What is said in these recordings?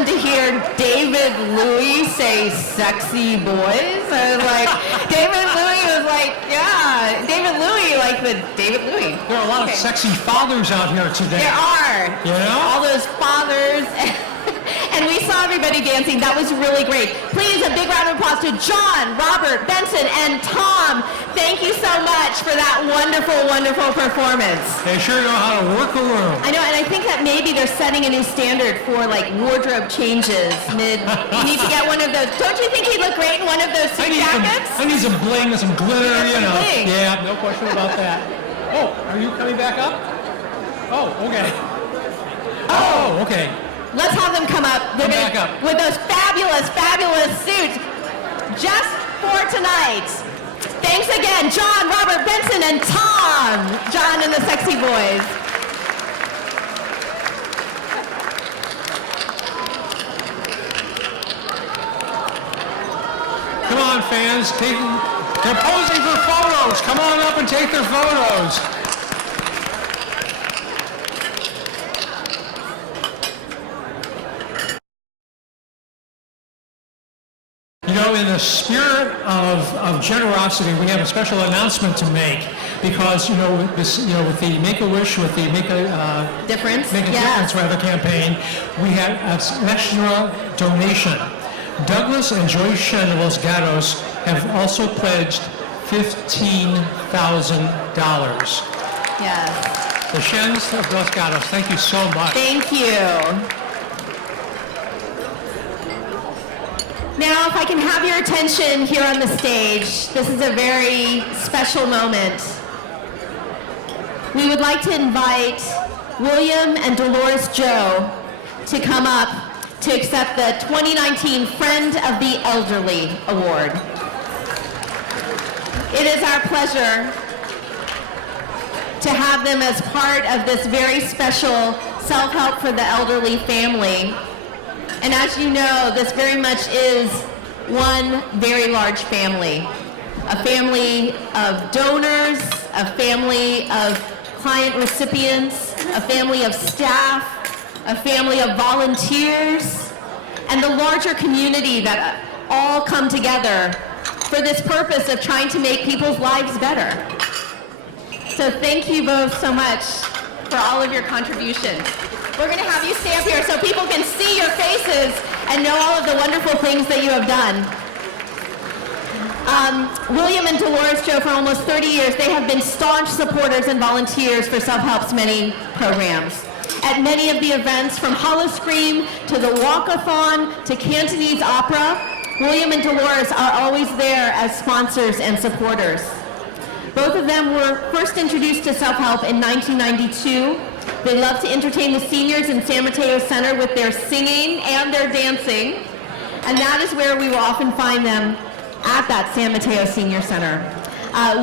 them to hear David Louis say sexy boys. I was like, David Louis was like, yeah, David Louis, like the David Louis. There are a lot of sexy fathers out here today. There are. You know? All those fathers. And we saw everybody dancing. That was really great. Please, a big round of applause to John, Robert, Benson, and Tom. Thank you so much for that wonderful, wonderful performance. They sure know how to work a room. I know, and I think that maybe they're setting a new standard for like wardrobe changes. You need to get one of those. Don't you think he'd look great in one of those suit jackets? I need some bling and some glitter, you know. Bling. Yeah, no question about that. Oh, are you coming back up? Oh, okay. Oh, okay. Let's have them come up. They're Come back up. With those fabulous, fabulous suits just for tonight. Thanks again, John, Robert, Benson, and Tom. John and the Sexy Boys. Come on, fans. They're posing for photos. Come on up and take their photos. You know, in the spirit of generosity, we have a special announcement to make because, you know, with the Make-A-Wish, with the Make a Difference? Difference campaign, we have an extra donation. Douglas and Joyce Shen of Los Gatos have also pledged $15,000. Yes. The Shens of Los Gatos, thank you so much. Thank you. Now, if I can have your attention here on the stage, this is a very special moment. We would like to invite William and Dolores Joe to come up to accept the 2019 Friend of the Elderly Award. It is our pleasure to have them as part of this very special Self-Help for the Elderly family. And as you know, this very much is one very large family. A family of donors, a family of client recipients, a family of staff, a family of volunteers, and the larger community that all come together for this purpose of trying to make people's lives better. So thank you both so much for all of your contributions. We're going to have you stand here so people can see your faces and know all of the wonderful things that you have done. William and Dolores Joe, for almost 30 years, they have been staunch supporters and volunteers for Self-Help's many programs. At many of the events, from Holoscream to the Walkathon to Cantonese Opera, William and Dolores are always there as sponsors and supporters. Both of them were first introduced to Self-Help in 1992. They love to entertain the seniors in San Mateo Center with their singing and their dancing, and that is where we will often find them at that San Mateo Senior Center.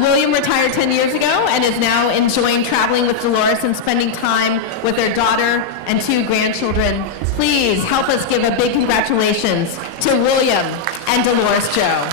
William retired 10 years ago and is now enjoying traveling with Dolores and spending time with their daughter and 2 grandchildren. Please help us give a big congratulations to William and Dolores Joe.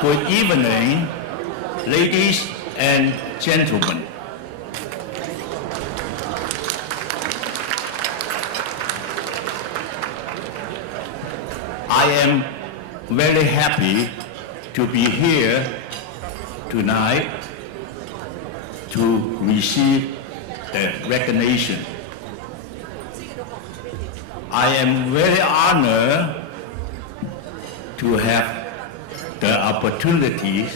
Good evening, ladies and gentlemen. I am very happy to be here tonight to receive the recognition. I am very honored to have the opportunity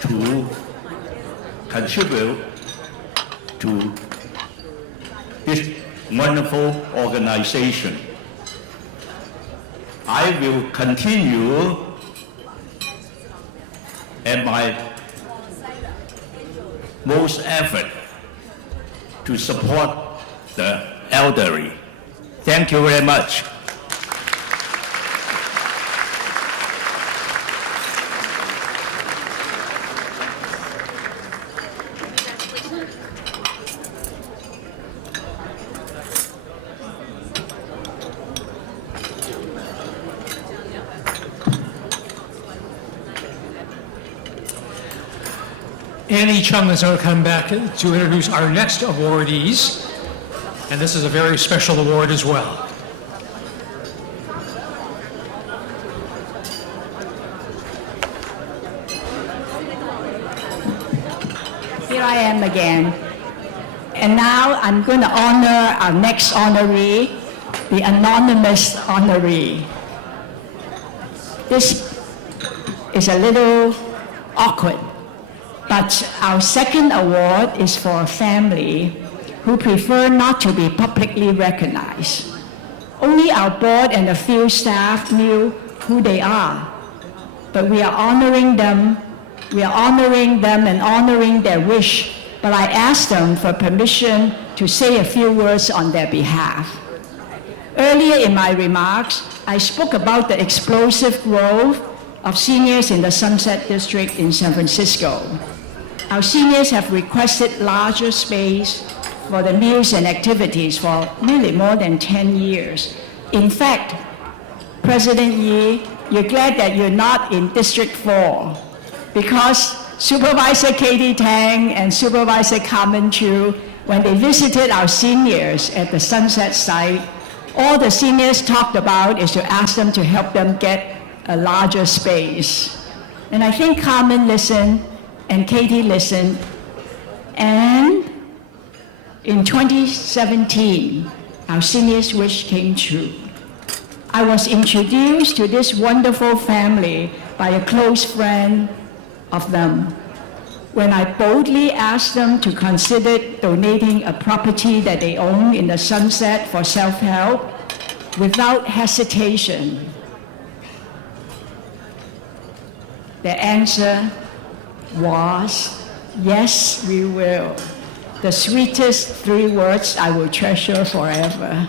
to contribute to this wonderful organization. I will continue at my most effort to support the elderly. Thank you very much. Annie Chung is going to come back to introduce our next awardees, and this is a very special award as well. Here I am again. And now I'm going to honor our next honoree, the anonymous honoree. This is a little awkward, but our second award is for a family who prefer not to be publicly recognized. Only our board and a few staff knew who they are, but we are honoring them. We are honoring them and honoring their wish, but I asked them for permission to say a few words on their behalf. Earlier in my remarks, I spoke about the explosive growth of seniors in the Sunset District in San Francisco. Our seniors have requested larger space for the meals and activities for nearly more than 10 years. In fact, President Yi, you're glad that you're not in District 4 because Supervisor Katie Tang and Supervisor Carmen Chu, when they visited our seniors at the Sunset site, all the seniors talked about is to ask them to help them get a larger space. And I think Carmen listened and Katie listened, and in 2017, our seniors' wish came true. I was introduced to this wonderful family by a close friend of them when I boldly asked them to consider donating a property that they own in the Sunset for self-help without hesitation. The answer was, yes, we will. The sweetest 3 words I will treasure forever.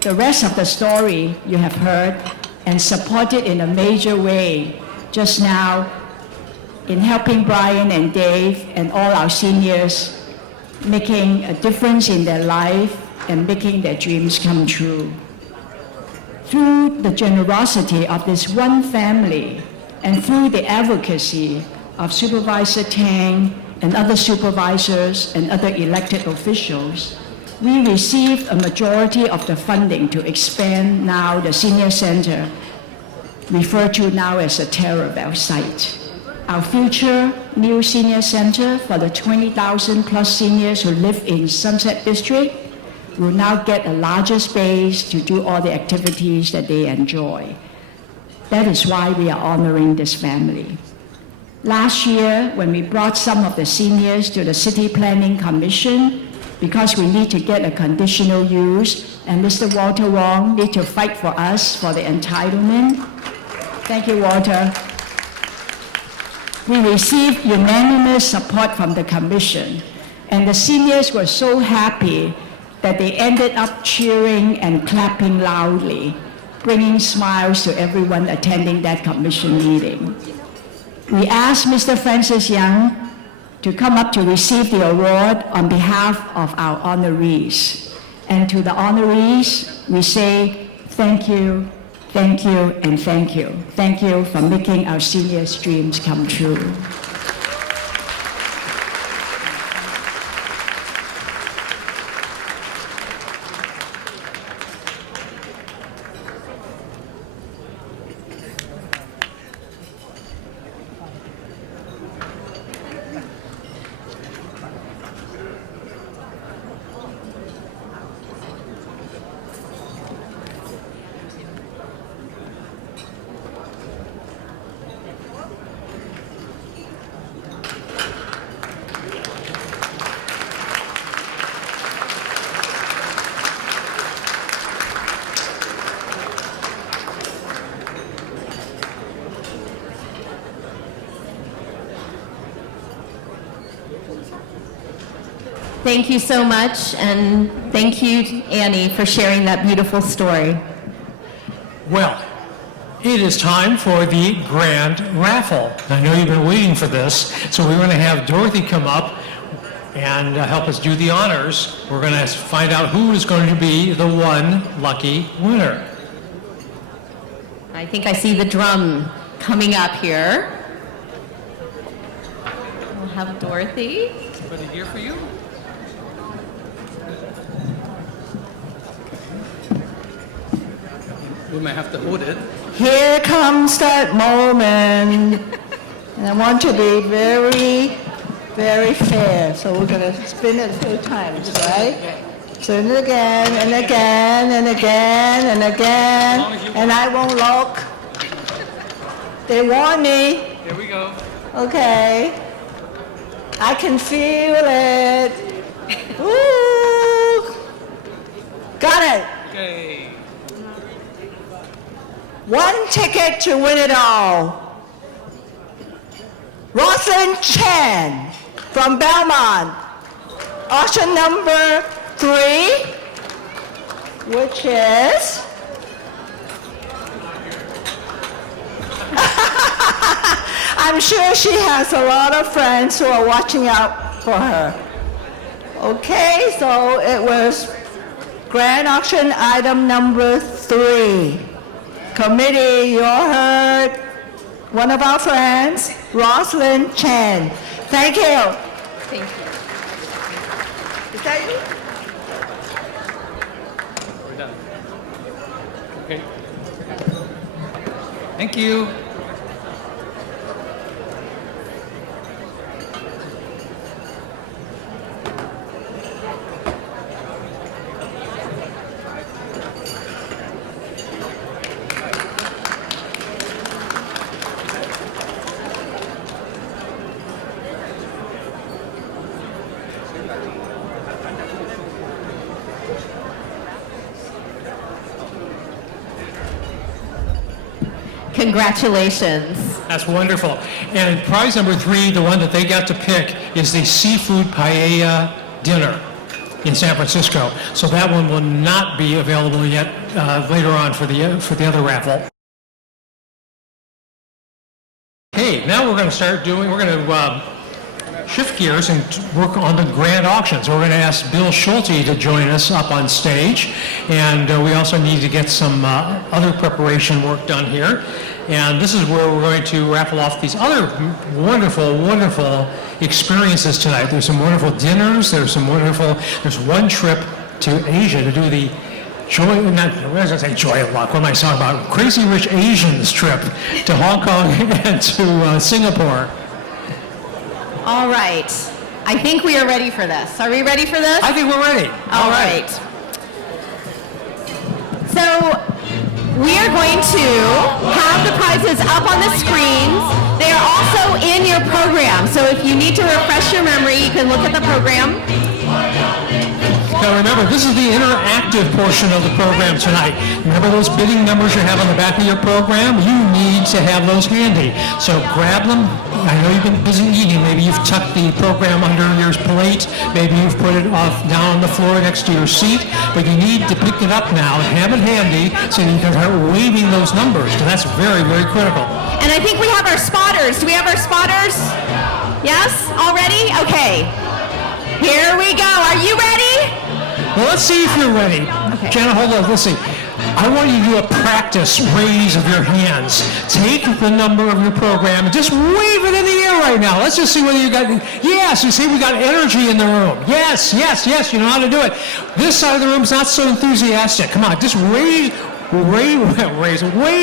The rest of the story you have heard and supported in a major way just now in helping Brian and Dave and all our seniors, making a difference in their life and making their dreams come true. Through the generosity of this one family and through the advocacy of Supervisor Tang and other supervisors and other elected officials, we received a majority of the funding to expand now the senior center, referred to now as a Terraville site. Our future new senior center for the 20,000 plus seniors who live in Sunset District will now get a larger space to do all the activities that they enjoy. That is why we are honoring this family. Last year, when we brought some of the seniors to the City Planning Commission, because we need to get a conditional use, and Mr. Walter Wong need to fight for us for the entitlement. Thank you, Walter. We received unanimous support from the commission, and the seniors were so happy that they ended up cheering and clapping loudly, bringing smiles to everyone attending that commission meeting. We asked Mr. Francis Young to come up to receive the award on behalf of our honorees. And to the honorees, we say thank you, thank you, and thank you. Thank you for making our seniors' dreams come true. Thank you so much, and thank you, Annie, for sharing that beautiful story. Well, it is time for the grand raffle. I know you've been waiting for this, so we're going to have Dorothy come up and help us do the honors. We're going to find out who is going to be the one lucky winner. I think I see the drum coming up here. We'll have Dorothy. Somebody here for you? We might have to hold it. Here comes that moment. And I want to be very, very fair. So we're going to spin it a few times, right? Spin it again and again and again and again. And I won't look. They warn me. Here we go. Okay. I can feel it. Ooh. Got it. Okay. One ticket to win it all. Rosalind Chan from Belmont. Auction number 3, which is... I'm sure she has a lot of friends who are watching out for her. Okay, so it was grand auction item number 3. Committee, you all heard one of our friends, Rosalind Chan. Thank you. Thank you. Is that you? We're done. Okay. Thank you. Congratulations. That's wonderful. And prize number 3, the one that they got to pick, is the seafood paella dinner in San Francisco. So that one will not be available yet later on for the other raffle. Okay, now we're going to start doing, we're going to shift gears and work on the grand auction. So we're going to ask Bill Schulte to join us up on stage. And we also need to get some other preparation work done here. And this is where we're going to raffle off these other wonderful, wonderful experiences tonight. There's some wonderful dinners. There's one trip to Asia to do the Joy, not, what was I say, Joy of Luck, what am I talking about? Crazy Rich Asians trip to Hong Kong and to Singapore. All right. I think we are ready for this. Are we ready for this? I think we're ready. All right. So we are going to have the prizes up on the screens. They are also in your program. So if you need to refresh your memory, you can look at the program. Now remember, this is the interactive portion of the program tonight. Remember those bidding numbers you have on the back of your program? You need to have those handy. So grab them. I know you've been busy eating. Maybe you've tucked the program under your plate. Maybe you've put it off down on the floor next to your seat. But you need to pick it up now and have it handy so you can start waving those numbers, because that's very, very critical. And I think we have our spotters. Do we have our spotters? Yes? All ready? Okay. Here we go. Are you ready? Well, let's see if you're ready. Okay. Jenna, hold on. Let's see. I want you to do a practice raise of your hands. Take the number of your program and just wave it in the air right now. Let's just see whether you got, yes, you see we got energy in the room. Yes, yes, yes, you know how to do it. This side of the room is not so enthusiastic. Come on, just wave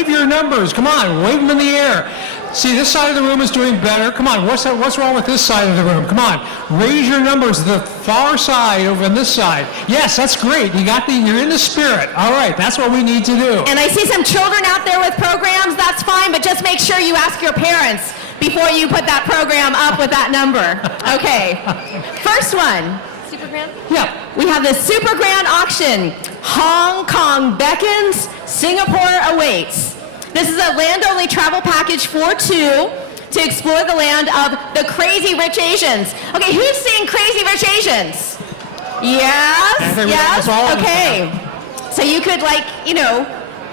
your numbers. Come on, wave them in the air. See, this side of the room is doing better. Come on, what's wrong with this side of the room? Come on, raise your numbers. The far side over on this side. Yes, that's great. You're in the spirit. All right, that's what we need to do. And I see some children out there with programs. That's fine, but just make sure you ask your parents before you put that program up with that number. Okay. First one. Super Grand? Yeah. We have the Super Grand Auction. Hong Kong beckons, Singapore awaits. This is a land-only travel package for 2 to explore the land of the Crazy Rich Asians. Okay, who's seen Crazy Rich Asians? Yes, And they realize all yes, of okay. So you could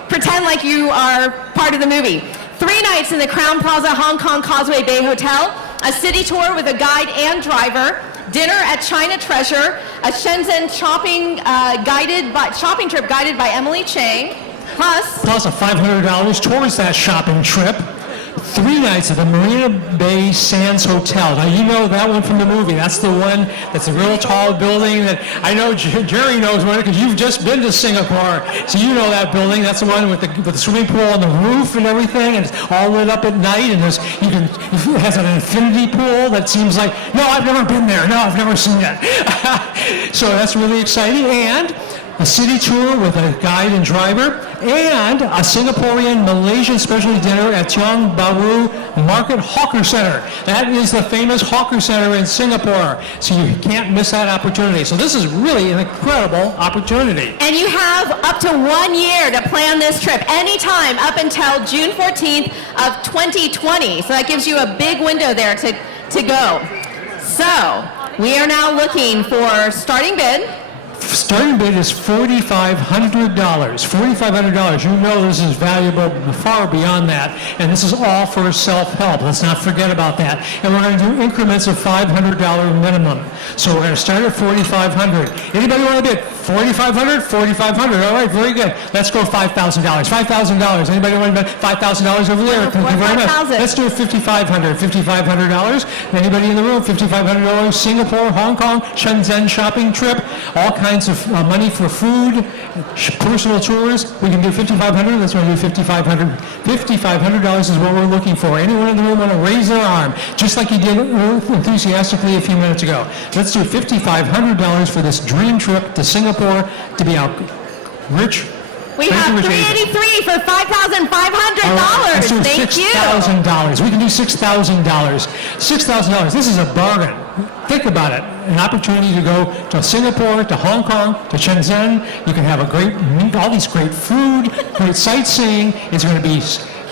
pretend like you are part of the movie. 3 nights in the Crowne Plaza Hong Kong Causeway Bay Hotel, a city tour with a guide and driver, dinner at China Treasure, a Shenzhen shopping trip guided by Emily Chang, Plus a $500 towards that shopping trip. 3 nights at the Marina Bay Sands Hotel. Now you know that one from the movie. That's the one that's a real tall building that I know Jerry knows one because you've just been to Singapore. So you know that building. That's the one with the swimming pool on the roof and everything, and it's all lit up at night, and it has an infinity pool that seems like, no, I've never been there. No, I've never seen that. So that's really exciting. And a city tour with a guide and driver, and a Singaporean Malaysian specialty dinner at Tiong Bahru Market Hawker Center. That is the famous Hawker Center in Singapore. So you can't miss that opportunity. So this is really an incredible opportunity. And you have up to 1 year to plan this trip, anytime up until June 14th of 2020. So that gives you a big window there to go. So we are now looking for starting bid. Starting bid is $4,500. $4,500. You know this is valuable far beyond that. And this is all for self-help. Let's not forget about that. And we're going to do increments of $500 minimum. So we're going to start at $4,500. Anybody want to bid? $4,500? $4,500. All right, very good. Let's go $5,000. $5,000. Anybody want to bet $5,000 over there? Thank you very much. Let's do $5,500. $5,500. Anybody in the room? $5,500. Singapore, Hong Kong, Shenzhen shopping trip. All kinds of money for food, personal tours. We can do $5,500. Let's go do $5,500. $5,500 is what we're looking for. Anyone in the room want to raise their arm, just like you did enthusiastically a few minutes ago? Let's do $5,500 for this dream trip to Singapore to be out rich. We have $383 for $5,500. Thank you. $6,000. We can do $6,000. $6,000. This is a bargain. Think about it. An opportunity to go to Singapore, to Hong Kong, to Shenzhen. You can have all these great food, great sightseeing. It's going to be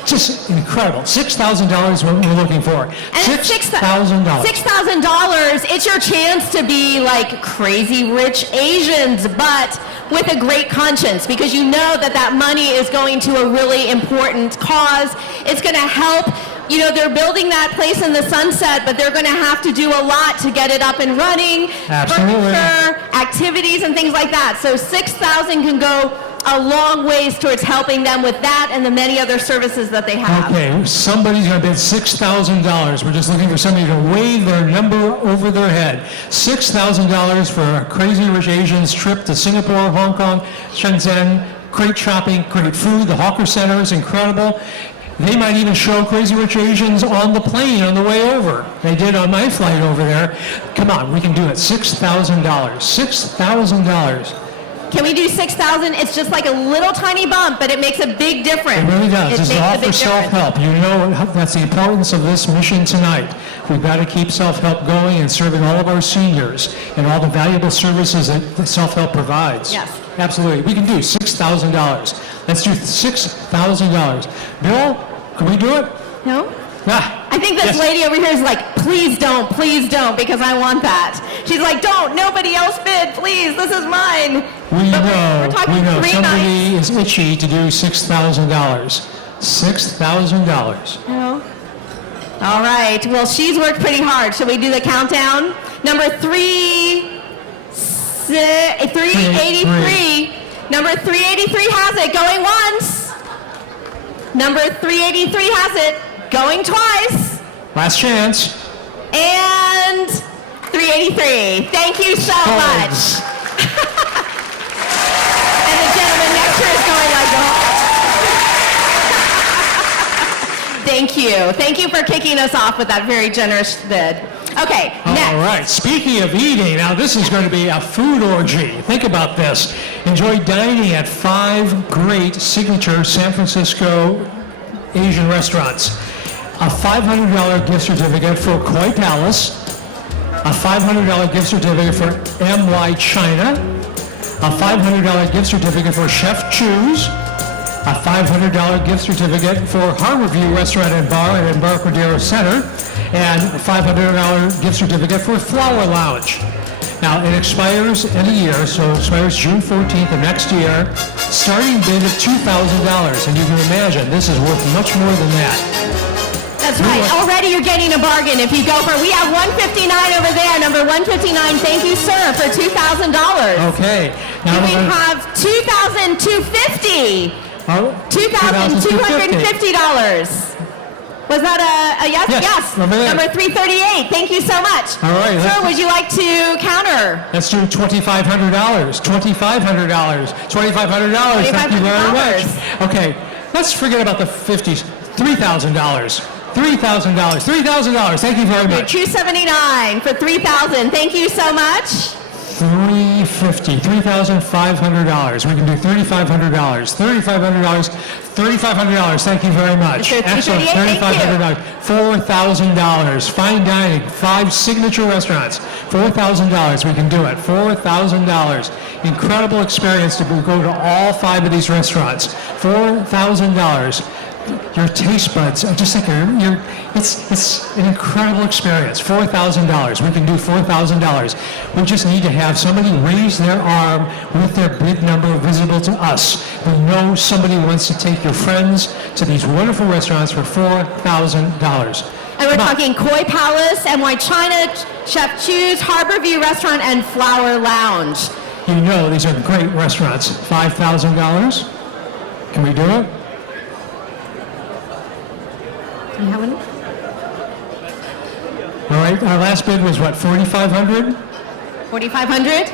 just incredible. $6,000 is what we're looking for. $6,000. $6,000. It's your chance to be like crazy rich Asians, but with a great conscience, because you know that money is going to a really important cause. It's going to help. You know, they're building that place in the sunset, but they're going to have to do a lot to get it up and running. Absolutely. Furniture, activities, and things like that. So $6,000 can go a long ways towards helping them with that and the many other services that they have. Okay, somebody's going to bid $6,000. We're just looking for somebody to wave their number over their head. $6,000 for a Crazy Rich Asians trip to Singapore, Hong Kong, Shenzhen. Great shopping, great food. The Hawker Center is incredible. They might even show Crazy Rich Asians on the plane on the way over. They did on my flight over there. Come on, we can do it. $6,000. $6,000. Can we do $6,000? It's just like a little tiny bump, but it makes a big difference. It really does. This is makes all a big for self-help. You know that's the importance of this mission tonight. We've got to keep self-help going and serving all of our seniors and all the valuable services that self-help provides. Yes. Absolutely. We can do $6,000. Let's do $6,000. Bill, can we do it? No? I think this lady over here is like, please don't, because I want that. She's like, don't, nobody else bid, please, this is mine. We know $3 somebody is itchy to do $6,000. $6,000. No? All right, well, she's worked pretty hard. Shall we do the countdown? Number 383. Number 383 has it, going once. Number 383 has it, going twice. Last chance. And 383. Thank you so much. And the gentleman next to her is going like, oh. Thank you. Thank you for kicking us off with that very generous bid. Okay, next. All right, speaking of eating, now this is going to be a food orgy. Think about this. Enjoy dining at 5 great signature San Francisco Asian restaurants. A $500 gift certificate for Koi Palace, a $500 gift certificate for MY China, a $500 gift certificate for Chef Chu's, a $500 gift certificate for Harborview Restaurant and Bar at Embarcadero Center, and a $500 gift certificate for Flower Lounge. Now, it expires in a year, so it expires June 14th of next year. Starting bid of $2,000, and you can imagine, this is worth much more than that. That's right. Already you're getting a bargain if you go for, we have 159 over there, number 159. Thank you, sir, for $2,000. Okay. Now We we're gonna- have $2,250. Oh, $2,250. Was that a yes? Yes, over there. Number 338. Thank you so much. All right, Sir, let's- would you like to counter? Let's do $2,500. $2,500. $2,500. Thank you very much. Okay, let's forget about the 50s. $3,000. $3,000. $3,000. Thank you very much. 279 for 3,000. Thank you so much. $350. $3,500. We can do $3,500. $3,500. $3,500. Thank you very much. Mr. Excellent. 338, thank you. $3,500. $4,000. Fine dining. 5 signature restaurants. $4,000. We can do it. $4,000. Incredible experience to go to all 5 of these restaurants. $4,000. Your taste buds, I just think it's an incredible experience. $4,000. We can do $4,000. We just need to have somebody raise their arm with their bid number visible to us. We know somebody wants to take your friends to these wonderful restaurants for $4,000. And we're Come on. talking Koi Palace, NY China, Chef Chu's, Harbor View Restaurant, and Flower Lounge. You know these are great restaurants. $5,000. Can we do it? Do you have one? All right, our last bid was what, 4,500? 4,500?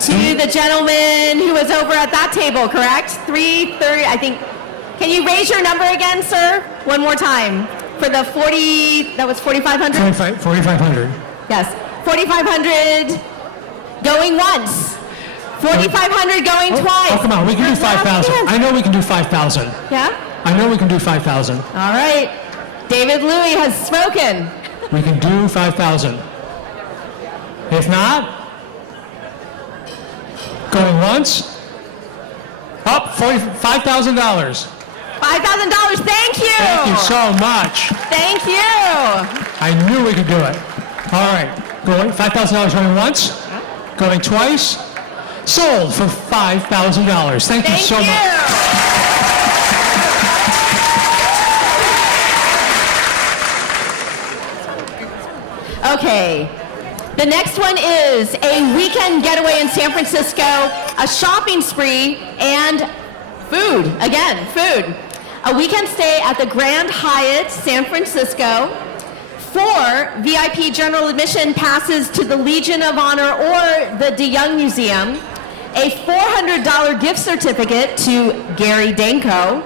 To the gentleman who was over at that table, correct? 330, I think. Can you raise your number again, sir? One more time. For the 40, that was 4,500? 4,500. Yes. 4,500 going once. 4,500 going twice. Oh, come on, we can do There's last 5,000. chance. I know we can do 5,000. Yeah? I know we can do 5,000. All right. David Louis has spoken. We can do 5,000. If not, going once, up $5,000. $5,000. Thank you. Thank you so much. Thank you. I knew we could do it. All right, going $5,000 going once, going twice, sold for $5,000. Thank you Thank so you. much. Okay. The next one is a weekend getaway in San Francisco, a shopping spree, and food. Again, food. A weekend stay at the Grand Hyatt San Francisco, 4 VIP general admission passes to the Legion of Honor or the DeYoung Museum, a $400 gift certificate to Gary Danko,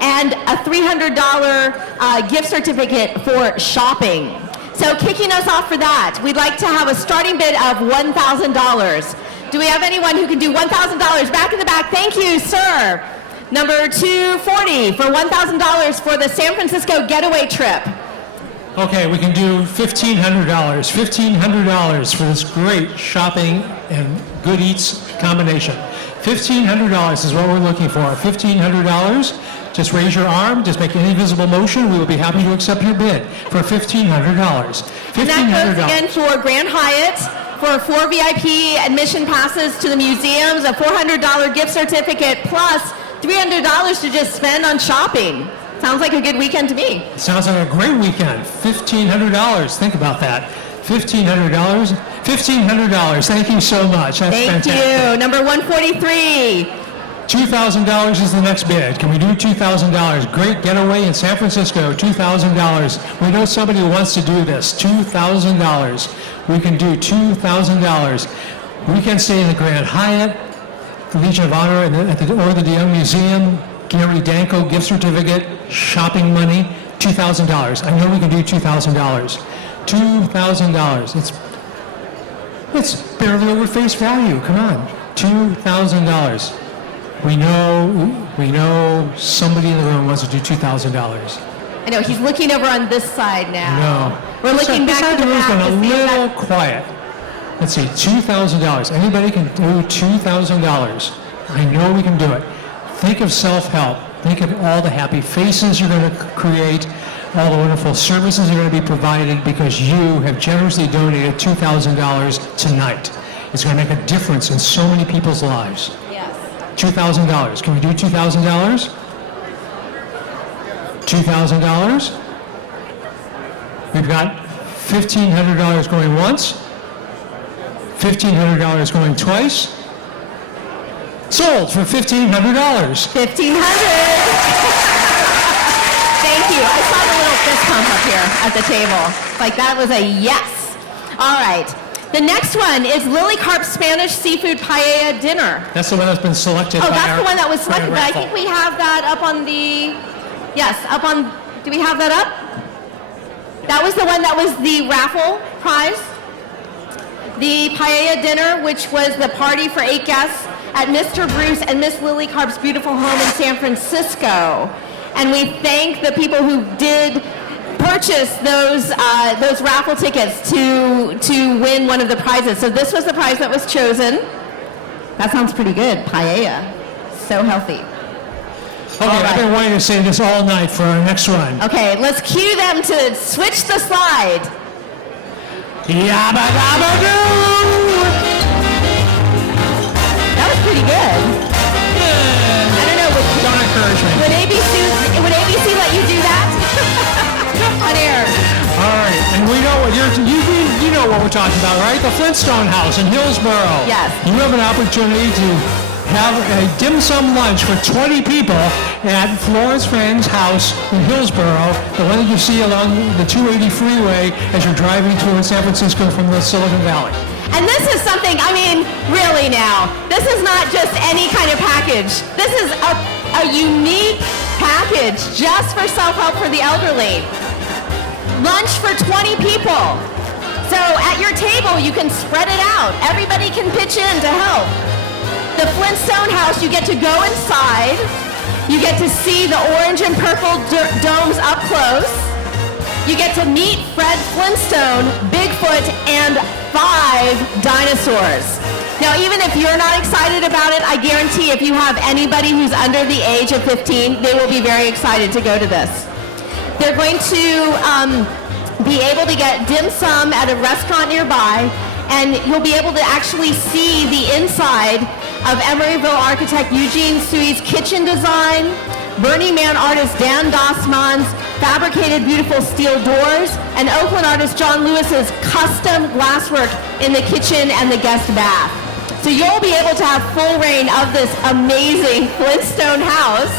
and a $300 gift certificate for shopping. So kicking us off for that, we'd like to have a starting bid of $1,000. Do we have anyone who can do $1,000? Back in the back, thank you, sir. Number 240 for $1,000 for the San Francisco getaway trip. Okay, we can do $1,500. $1,500 for this great shopping and good eats combination. $1,500 is what we're looking for. $1,500. Just raise your arm, just make any visible motion. We will be happy to accept your bid for $1,500. And that goes $1,500. again for Grand Hyatt, for 4 VIP admission passes to the museums, a $400 gift certificate, plus $300 to just spend on shopping. Sounds like a good weekend to me. Sounds like a great weekend. $1,500. Think about that. $1,500. $1,500. Thank you so much. That's Thank fantastic. you. Number 143. $2,000 is the next bid. Can we do $2,000? Great getaway in San Francisco, $2,000. We know somebody who wants to do this. $2,000. We can do $2,000. Weekend stay in the Grand Hyatt, the Legion of Honor, or the DeYoung Museum, Gary Danko gift certificate, shopping money, $2,000. I know we can do $2,000. $2,000. It's barely over face value. Come on. $2,000. We know somebody in the room wants to do $2,000. I know, he's looking over on this side now. No. We're looking This back side to of the room's back going to a see if little that... quiet. Let's see, $2,000. Anybody can do $2,000. I know we can do it. Think of self-help. Think of all the happy faces you're going to create, all the wonderful services that are going to be provided because you have generously donated $2,000 tonight. It's going to make a difference in so many people's lives. Yes. $2,000. Can we do $2,000? $2,000? We've got $1,500 going once, $1,500 going twice. Sold for $1,500. $1,500. Thank you. I saw the little fist pump up here at the table. Like that was a yes. All right. The next one is Lily Carp's Spanish Seafood Paella Dinner. That's the one that's been selected. Oh, by that's our- the one that was by our selected, but I raffle. think we have that up on the, yes, up on, do we have that up? That was the one that was the raffle prize. The Paella Dinner, which was the party for 8 guests at Mr. Bruce and Miss Lily Carp's beautiful home in San Francisco. And we thank the people who did purchase those raffle tickets to win one of the prizes. So this was the prize that was chosen. That sounds pretty good, paella. So healthy. Okay, All right. I've been wanting to say this all night for our next one. Okay, let's cue them to switch the slide. Yabba dabba doo! That was pretty good. I don't know, Don't encourage me. would ABC let you do that? On air. All right, and we know what you know what we're talking about, right? The Flintstone House in Hillsborough. Yes. You have an opportunity to have a dim sum lunch for 20 people at Florence Friend's house in Hillsborough, the one that you see along the 280 freeway as you're driving towards San Francisco from the Silicon Valley. And this is something, I mean, really now, this is not just any kind of package. This is a unique package just for self-help for the elderly. Lunch for 20 people. So at your table, you can spread it out. Everybody can pitch in to help. The Flintstone House, you get to go inside. You get to see the orange and purple domes up close. You get to meet Fred Flintstone, Bigfoot, and 5 dinosaurs. Now, even if you're not excited about it, I guarantee if you have anybody who's under the age of 15, they will be very excited to go to this. They're going to be able to get dim sum at a restaurant nearby, and you'll be able to actually see the inside of Emeryville architect Eugene Sui's kitchen design, Burning Man artist Dan Dossman's fabricated beautiful steel doors, and Oakland artist John Lewis's custom glasswork in the kitchen and the guest bath. So you'll be able to have full reign of this amazing Flintstone house.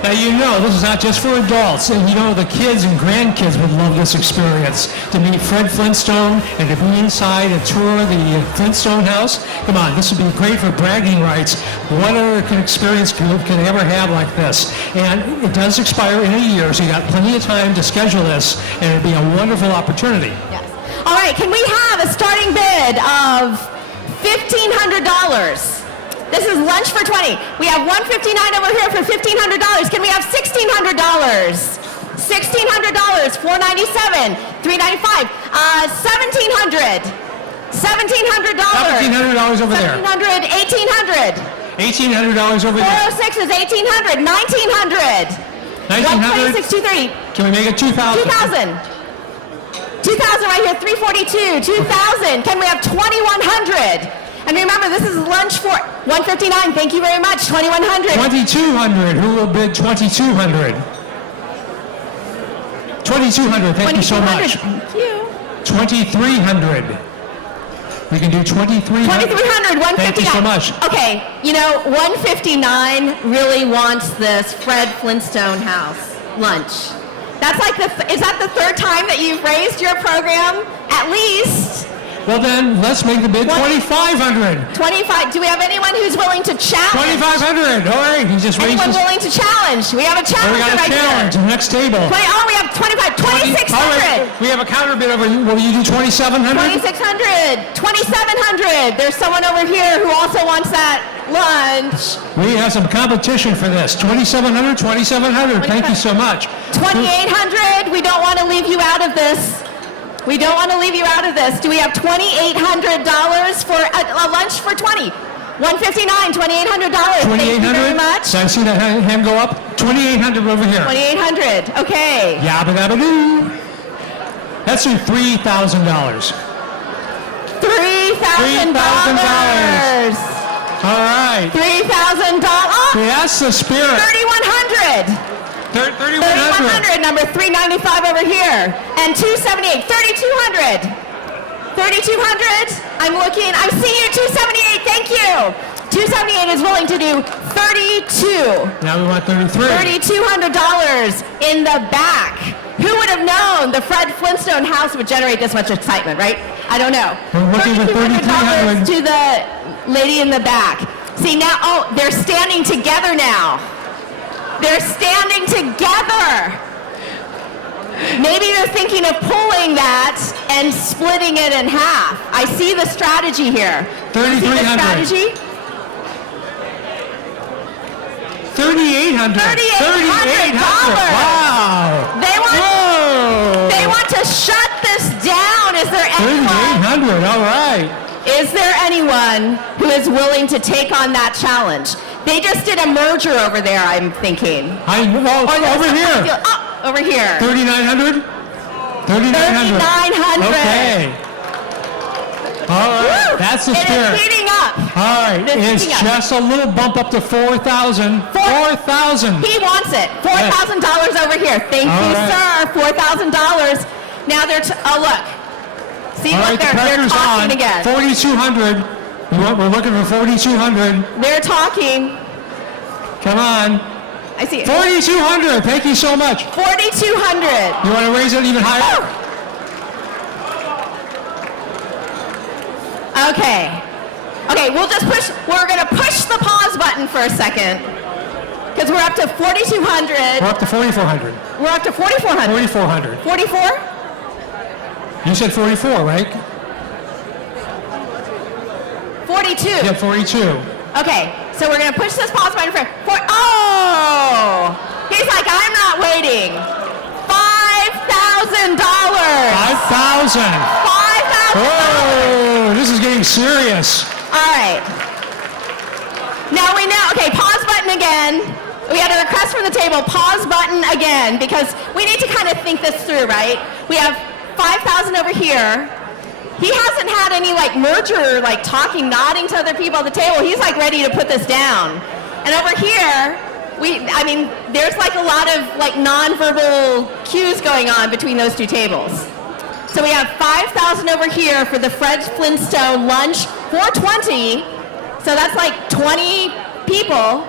Now you know this is not just for adults, and you know the kids and grandkids would love this experience. To meet Fred Flintstone and to be inside and tour the Flintstone house. Come on, this would be great for bragging rights. What other experience can they ever have like this? And it does expire in a year, so you got plenty of time to schedule this, and it'd be a wonderful opportunity. Yes. All right, can we have a starting bid of $1,500? This is lunch for 20. We have $159 over here for $1,500. Can we have $1,600? $1,600, $497, $395, $1,700. $1,700. $1,700 over there. $1,700, $1,800. $1,800 over there. 406 is $1,800, $1,900. $1,900. 126, 230. Can we make it $2,000? 2,000. 2,000 right here, 342, 2,000. Can we have 2,100? And remember, this is lunch for $159. Thank you very much. 2,100. 2,200. Who will bid 2,200? 2,200. Thank you so much. Thank you. 2,300. We can do 2,300. 2,300, 159. Thank you so much. Okay, you know, 159 really wants this Fred Flintstone house lunch. That's like is that the third time that you've raised your program? At least. Well then, let's make the bid What? 2,500. 25. Do we have anyone who's willing to challenge? 2,500. All right, he just raised Anyone his... willing to challenge? We have a Oh, challenger we got a right challenge. here. The next table. We have 25. 2,600. All right, we have a counter bid over. Will you do 2,700? 2,600. 2,700. There's someone over here who also wants that lunch. We have some competition for this. 2,700, 2,700. Thank you so much. 2,800. We don't want to leave you out of this. We don't want to leave you out of this. Do we have $2,800 for a lunch for 20? $159, $2,800. Thank you very 2,800? much. Did I see that hand go up? 2,800 over here. 2,800. Okay. Yabba dabba doo. That's your $3,000. $3,000. All right. $3,000. That's the spirit. 3,100. 3,100. 3,100. Number 395 over here. And 278. 3,200. 3,200. I'm looking. I see you. 278. Thank you. 278 is willing to do 32. Now we want 33. $3,200 in the back. Who would have known the Fred Flintstone house would generate this much excitement, right? I don't know. We're looking for $3,200 $3,300. to the lady in the back. See now, oh, they're standing together now. They're standing together. Maybe they're thinking of pulling that and splitting it in half. I see the strategy here. You see the 3,300. strategy? 3,800. $3,800. Wow. They want to shut this down. Is there anyone? 3,800. All right. Is there anyone who is willing to take on that challenge? They just did a merger over there, I'm thinking. Over here. Oh, over here. 3,900. 3,900. 3,900. Okay. All right. Woo! That's the It spirit. is heating up. All right. It's It's heating up. just a little bump up to 4,000. 4,000. He wants it. $4,000 over here. Thank All you, right. sir. $4,000. Now they're, oh, look. See All what right. The they're pressure's talking on. again. 4,200. We're looking for 4,200. They're talking. Come on. I see it. 4,200. Thank you so much. 4,200. You want to raise it even higher? Okay. Okay, we'll just push, we're going to push the pause button for a second. Because we're up to 4,200. We're up to 4,400. We're up to 4,400. 4,400. 44? You said 44, right? 42. Yeah, 42. Okay, so we're going to push this pause button for oh! He's like, I'm not waiting. $5,000. 5,000. $5,000. Oh, this is getting serious. All right. Now we know, okay, pause button again. We had a request from the table, pause button again, because we need to kind of think this through, right? We have 5,000 over here. He hasn't had any like merger, like talking, nodding to other people at the table. He's like ready to put this down. And over here, there's like a lot of like nonverbal cues going on between those two tables. So we have 5,000 over here for the Fred Flintstone lunch, 420. So that's like 20 people.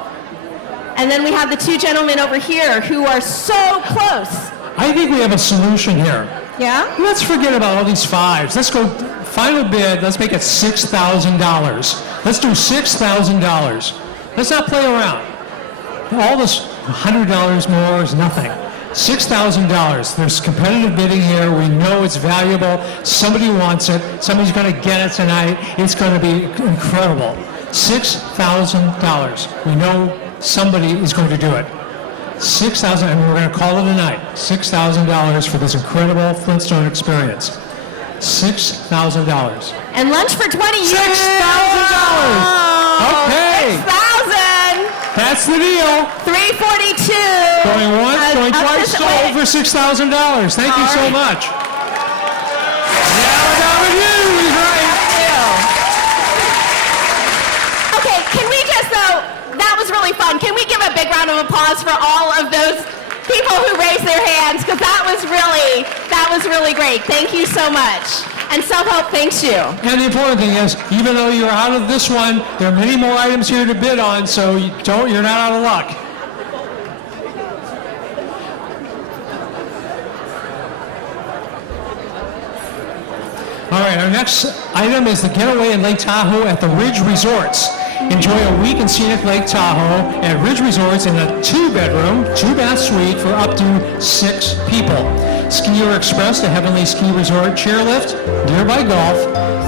And then we have the two gentlemen over here who are so close. I think we have a solution here. Yeah? Let's forget about all these fives. Let's go, final bid, let's make it $6,000. Let's do $6,000. Let's not play around. All this $100 more is nothing. $6,000. There's competitive bidding here. We know it's valuable. Somebody wants it. Somebody's going to get it tonight. It's going to be incredible. $6,000. We know somebody is going to do it. $6,000, and we're going to call it a night. $6,000 for this incredible Flintstone experience. $6,000. And lunch for 20 years. $6,000. Okay. 6,000. That's the deal. 342. Going once, going twice, sold for $6,000. Thank you so much. Yeah, he's right. Okay, can we just though, that was really fun. Can we give a big round of applause for all of those people who raised their hands? Because that was really great. Thank you so much. And Self-Help thanks you. And the important thing is, even though you're out of this one, there are many more items here to bid on, so you're not out of luck. All right, our next item is the getaway in Lake Tahoe at the Ridge Resorts. Enjoy a week in scenic Lake Tahoe at Ridge Resorts in a 2-bedroom, 2-bath suite for up to 6 people. Skier Express, the Heavenly Ski Resort chairlift, nearby golf,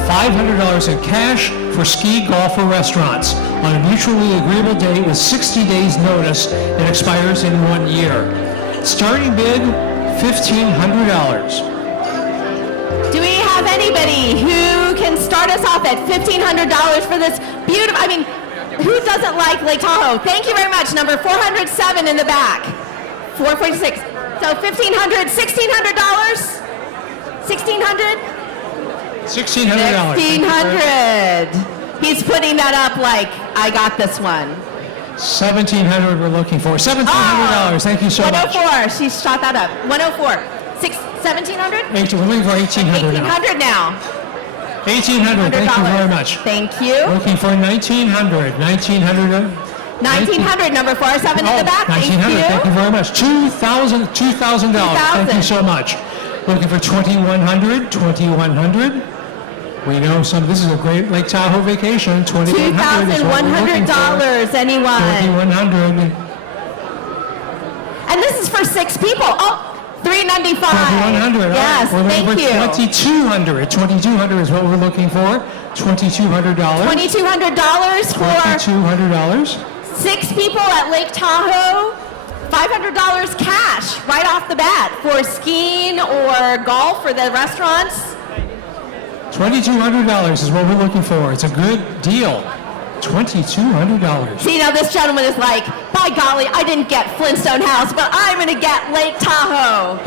$500 in cash for ski, golf, or restaurants on a mutually agreeable date with 60 days notice and expires in 1 year. Starting bid, $1,500. Do we have anybody who can start us off at $1,500 for this Beautiful. I mean, who doesn't like Lake Tahoe? Thank you very much. Number 407 in the back. 446. So $1,500, $1,600? $1,600? $1,600. $1,600. He's putting that up like, I got this one. $1,700 we're looking for. $1,700. Thank you so much. 104. She shot that up. 104. 1,700? We're looking for $1,800 now. 1,800 now. $1,800. Thank you very much. Thank you. Looking for $1,900. $1,900. 1,900, number 407 in the back. Thank you. $1,900. Thank you very much. $2,000. Thank you so much. Looking for $2,100. $2,100. We know this is a great Lake Tahoe vacation. $2,100 is what we're looking for. $2,100, anyone? $2,100. And this is for 6 people. Oh, $395. $2,100. Yes, We're looking thank for you. $2,200. $2,200 is what we're looking for. $2,200. $2,200 for $2,200. 6 people at Lake Tahoe. $500 cash right off the bat for skiing or golf or the restaurants. $2,200 is what we're looking for. It's a good deal. $2,200. See, now this gentleman is like, by golly, I didn't get Flintstone House, but I'm going to get Lake Tahoe.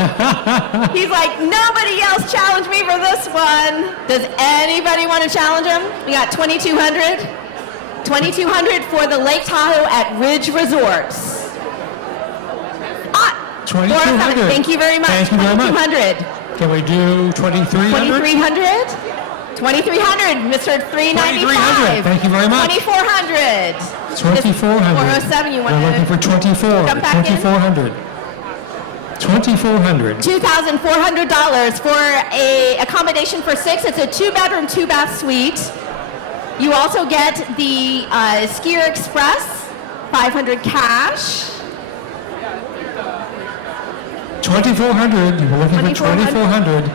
He's like, nobody else challenged me for this one. Does anybody want to challenge him? We got $2,200. $2,200 for the Lake Tahoe at Ridge Resorts. $2,200. Thank you very much. Thank you very much. $2,200. Can we do $2,300? $2,300. $2,300, Mr. $395. Thank you very much. $2,400. $2,400. 407, you want We're looking for $2,400. jump back in? $2,400. $2,400. $2,400 for a accommodation for 6. It's a 2-bedroom, 2-bath suite. You also get the Skier Express, $500 cash. $2,400. We're looking for $2,400.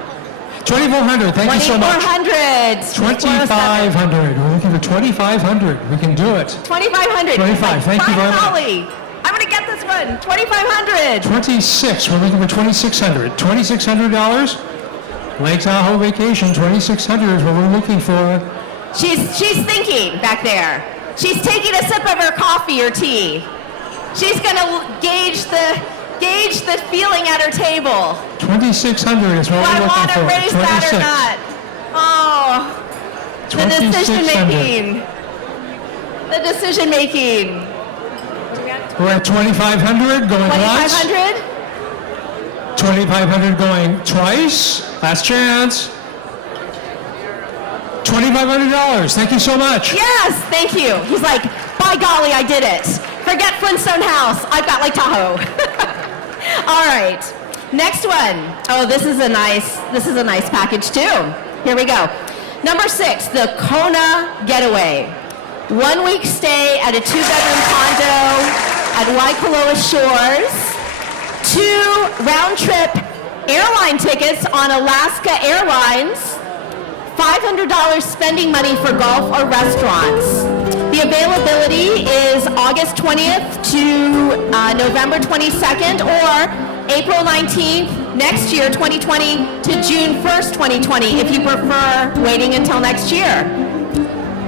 $2,400. Thank you so much. $2,400. $2,500. We're looking for $2,500. We can do it. $2,500. 25. Thank you very much. Golly, I'm going to get this one. $2,500. 26. We're looking for $2,600. $2,600. Lake Tahoe vacation. $2,600 is what we're looking for. She's thinking back there. She's taking a sip of her coffee or tea. She's going to gauge the feeling at her table. $2,600 is what Do I we're want looking to for. raise that or not? Oh, the decision making. The decision making. We're at $2,500 going once. $2,500. $2,500 going twice. Last chance. $2,500. Thank you so much. Yes, thank you. He's like, by golly, I did it. Forget Flintstone House. I've got Lake Tahoe. All right. Next one. Oh, this is a nice package too. Here we go. Number 6, the Kona Getaway. 1 week stay at a 2-bedroom condo at Waikoloa Shores. 2 round-trip airline tickets on Alaska Airlines. $500 spending money for golf or restaurants. The availability is August 20th to November 22nd or April 19th next year, 2020, to June 1st, 2020, if you prefer waiting until next year.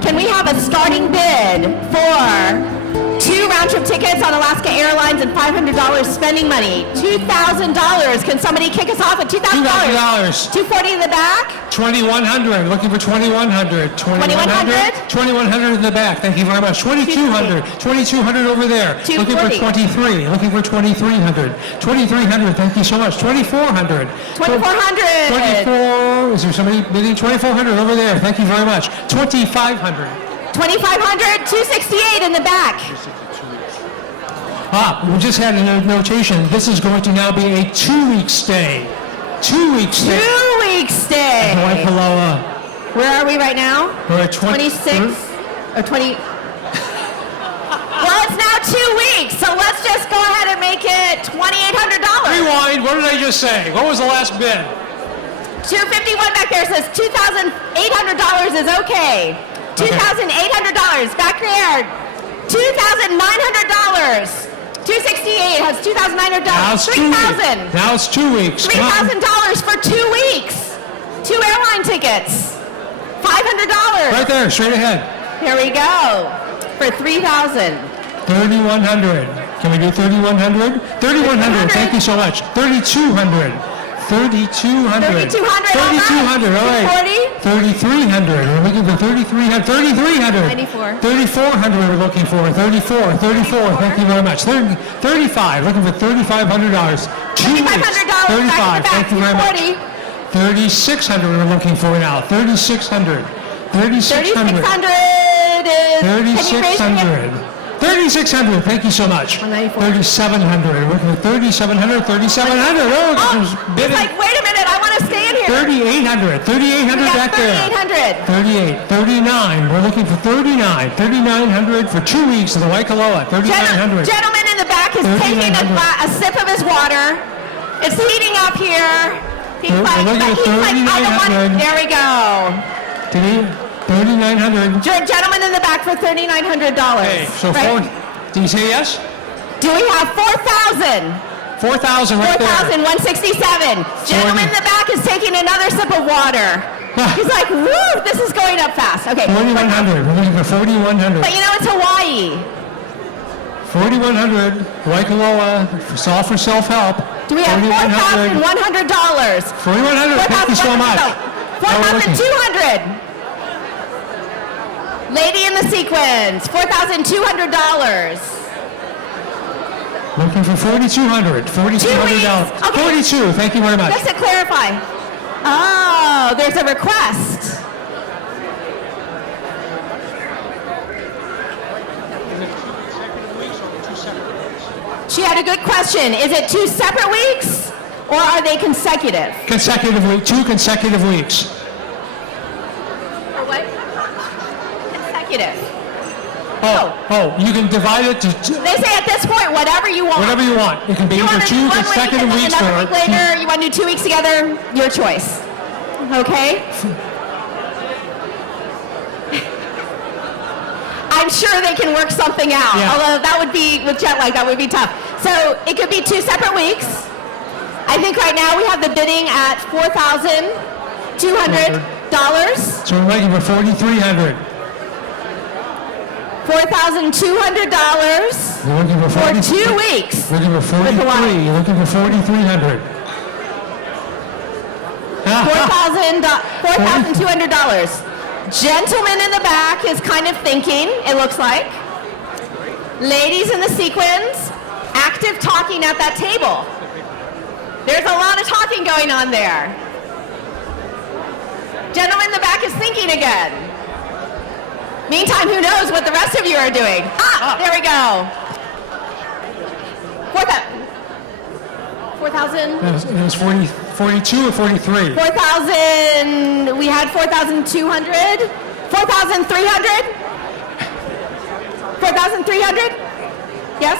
Can we have a starting bid for 2 round-trip tickets on Alaska Airlines and $500 spending money? $2,000. Can somebody kick us off at $2,000? $240 in the back? $2,100. Looking for $2,100. $2,100? $2,100 in the back. Thank you very much. $2,200. $2,200 over there. Looking for $240. $23. Looking for $2,300. $2,300. Thank you so much. $2,400. $2,400. $24. Is there somebody bidding? $2,400 over there. Thank you very much. $2,500. $2,500, $268 in the back. We just had a notation. This is going to now be a 2-week stay. 2-week stay. 2-week stay. Waikoloa. Where are we right now? We're at 26 or 20. Well, it's now 2 weeks, so let's just go ahead and make it $2,800. Rewind. What did I just say? What was the last bid? 251 back there says $2,800 is okay. $2,800 back there. $2,900. 268 has $2,900. Now it's 2 weeks. $3,000. Now it's 2 weeks. Come on. $3,000 for 2 weeks. 2 airline tickets. $500. Right there, straight ahead. Here we go. For 3,000. 3,100. Can we do 3,100? 3,100, thank you so much. 3,200. 3,200. 3,200, 3,200, all right. 3,300, we're looking for 3,300. 3,300. 94. 3,400 we're looking for. 34, 34, thank you very much. 35, looking for $3,500. 2 weeks. $3,500, 35, thank you very much. 40. 3,600 we're looking for now. 3,600. 3,600. 3,600 is... Can you raise your hand? 3,600. 3,600, thank you so much. 194. 3,700, we're looking for 3,700, 3,700. Oh, Oh, there's he's bidding. like, wait a minute, I want to stay in here. 3,800, 3,800 We got back there. 3,800. 38, 39, we're looking for 39, 3,900 for 2 weeks of the Waikoloa, 3,900. Gentleman in the back is taking 3,900. a sip of his water. It's heating up here. He's We're like, looking at I don't want... 3,900. There we go. 3,900. Gentleman in the back for $3,900. Okay, so Right? do you say yes? Do we have 4,000? 4,000 right there. 4,167. Gentleman in the back is taking another sip of water. He's like, woo, this is going up fast. Okay. 4,100, we're looking for 4,100. But you know, it's Hawaii. 4,100, Waikoloa, it's all for self-help. Do we have $4,100? 4,100, thank you so much. How are we looking? 4,200. Lady in the sequins, $4,200. Looking for 4,200, $4,200. Okay. 42, thank you very much. Just to clarify. Oh, there's a request. She had a good question. Is it 2 separate weeks or are they consecutive? Consecutive week, 2 consecutive weeks. Or what? Consecutive. Oh, you can divide it to They say at this point, whatever you want. whatever you want. It can be You either want to do 2 1 week consecutive and then weeks another or week later, you want to do 2 weeks together, your choice. Okay? I'm sure they can work something out. Yeah. Although that would be, with jet lag, that would be tough. So it could be 2 separate weeks. I think right now we have the bidding at $4,200. So we're looking for 4,300. $4,200 We're looking for for 43. 2 weeks. Looking for 43. Hawaii. You're looking for 4,300. $4,200. Gentleman in the back is kind of thinking, it looks like. Ladies in the sequins, active talking at that table. There's a lot of talking going on there. Gentleman in the back is thinking again. Meantime, who knows what the rest of you are doing? There we go. 4,000. It was 42 or 43? 4,000, we had 4,200? 4,300? 4,300? Yes?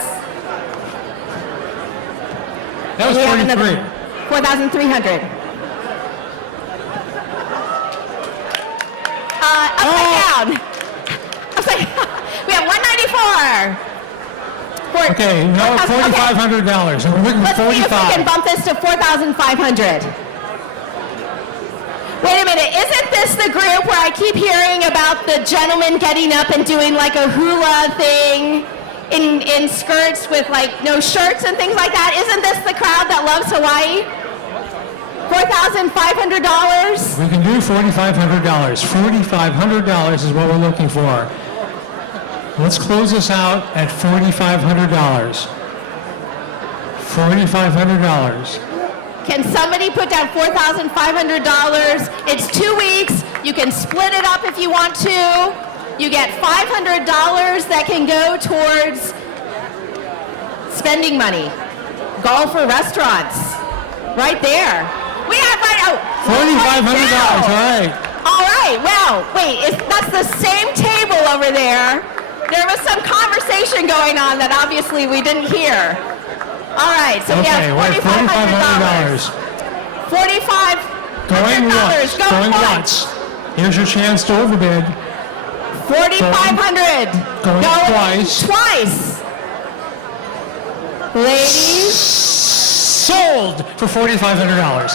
That was We have 43. another 4,300. Upside down. Upside We have 194. Okay, now $4,500. And we're looking Let's for see if we can 45. bump this to 4,500. Wait a minute, isn't this the group where I keep hearing about the gentleman getting up and doing like a hula thing in skirts with like no shirts and things like that? Isn't this the crowd that loves Hawaii? $4,500? We can do $4,500. $4,500 is what we're looking for. Let's close this out at $4,500. $4,500. Can somebody put down $4,500? It's 2 weeks. You can split it up if you want to. You get $500 that can go towards spending money. Golf or restaurants. Right there. We have $4,500, all right. All right, well, wait, that's the same table over there. There was some conversation going on that obviously we didn't hear. All right, so we have $4,500. $4,500. Going once. Go Going once. once. Here's your chance to overbid. $4,500. Going twice. Twice. Ladies, Sold for $4,500.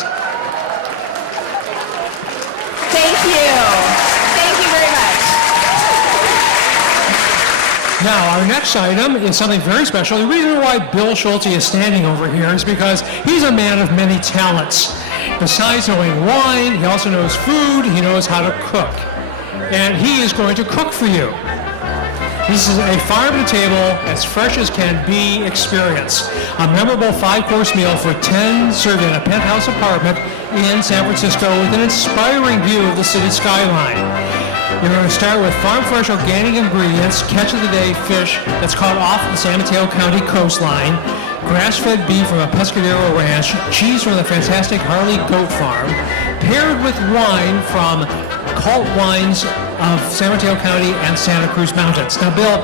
thank you. Thank you very much. Now, our next item is something very special. The reason why Bill Schulte is standing over here is because he's a man of many talents. Besides knowing wine, he also knows food, he knows how to cook. And he is going to cook for you. This is a farm-to-table, as fresh as can be experience. A memorable 5-course meal for 10 served in a penthouse apartment in San Francisco with an inspiring view of the city skyline. You're going to start with farm-fresh organic ingredients, catch of the day fish that's caught off the San Mateo County coastline, grass-fed beef from a Pescadero ranch, cheese from the fantastic Harley Goat Farm, paired with wine from Cult Wines of San Mateo County and Santa Cruz Mountains. Now, Bill,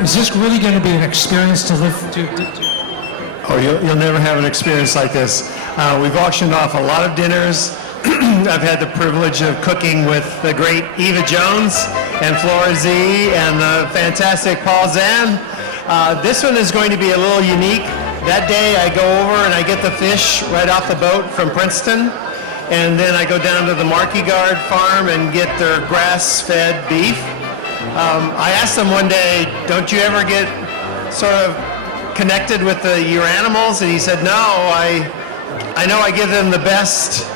is this really going to be an experience to live to? Oh, you'll never have an experience like this. We've auctioned off a lot of dinners. I've had the privilege of cooking with the great Eva Jones and Flora Z and the fantastic Paul Zan. This one is going to be a little unique. That day I go over and I get the fish right off the boat from Princeton. And then I go down to the Marquis Guard farm and get their grass-fed beef. I asked them one day, don't you ever get sort of connected with your animals? And he said, no, I know I give them the best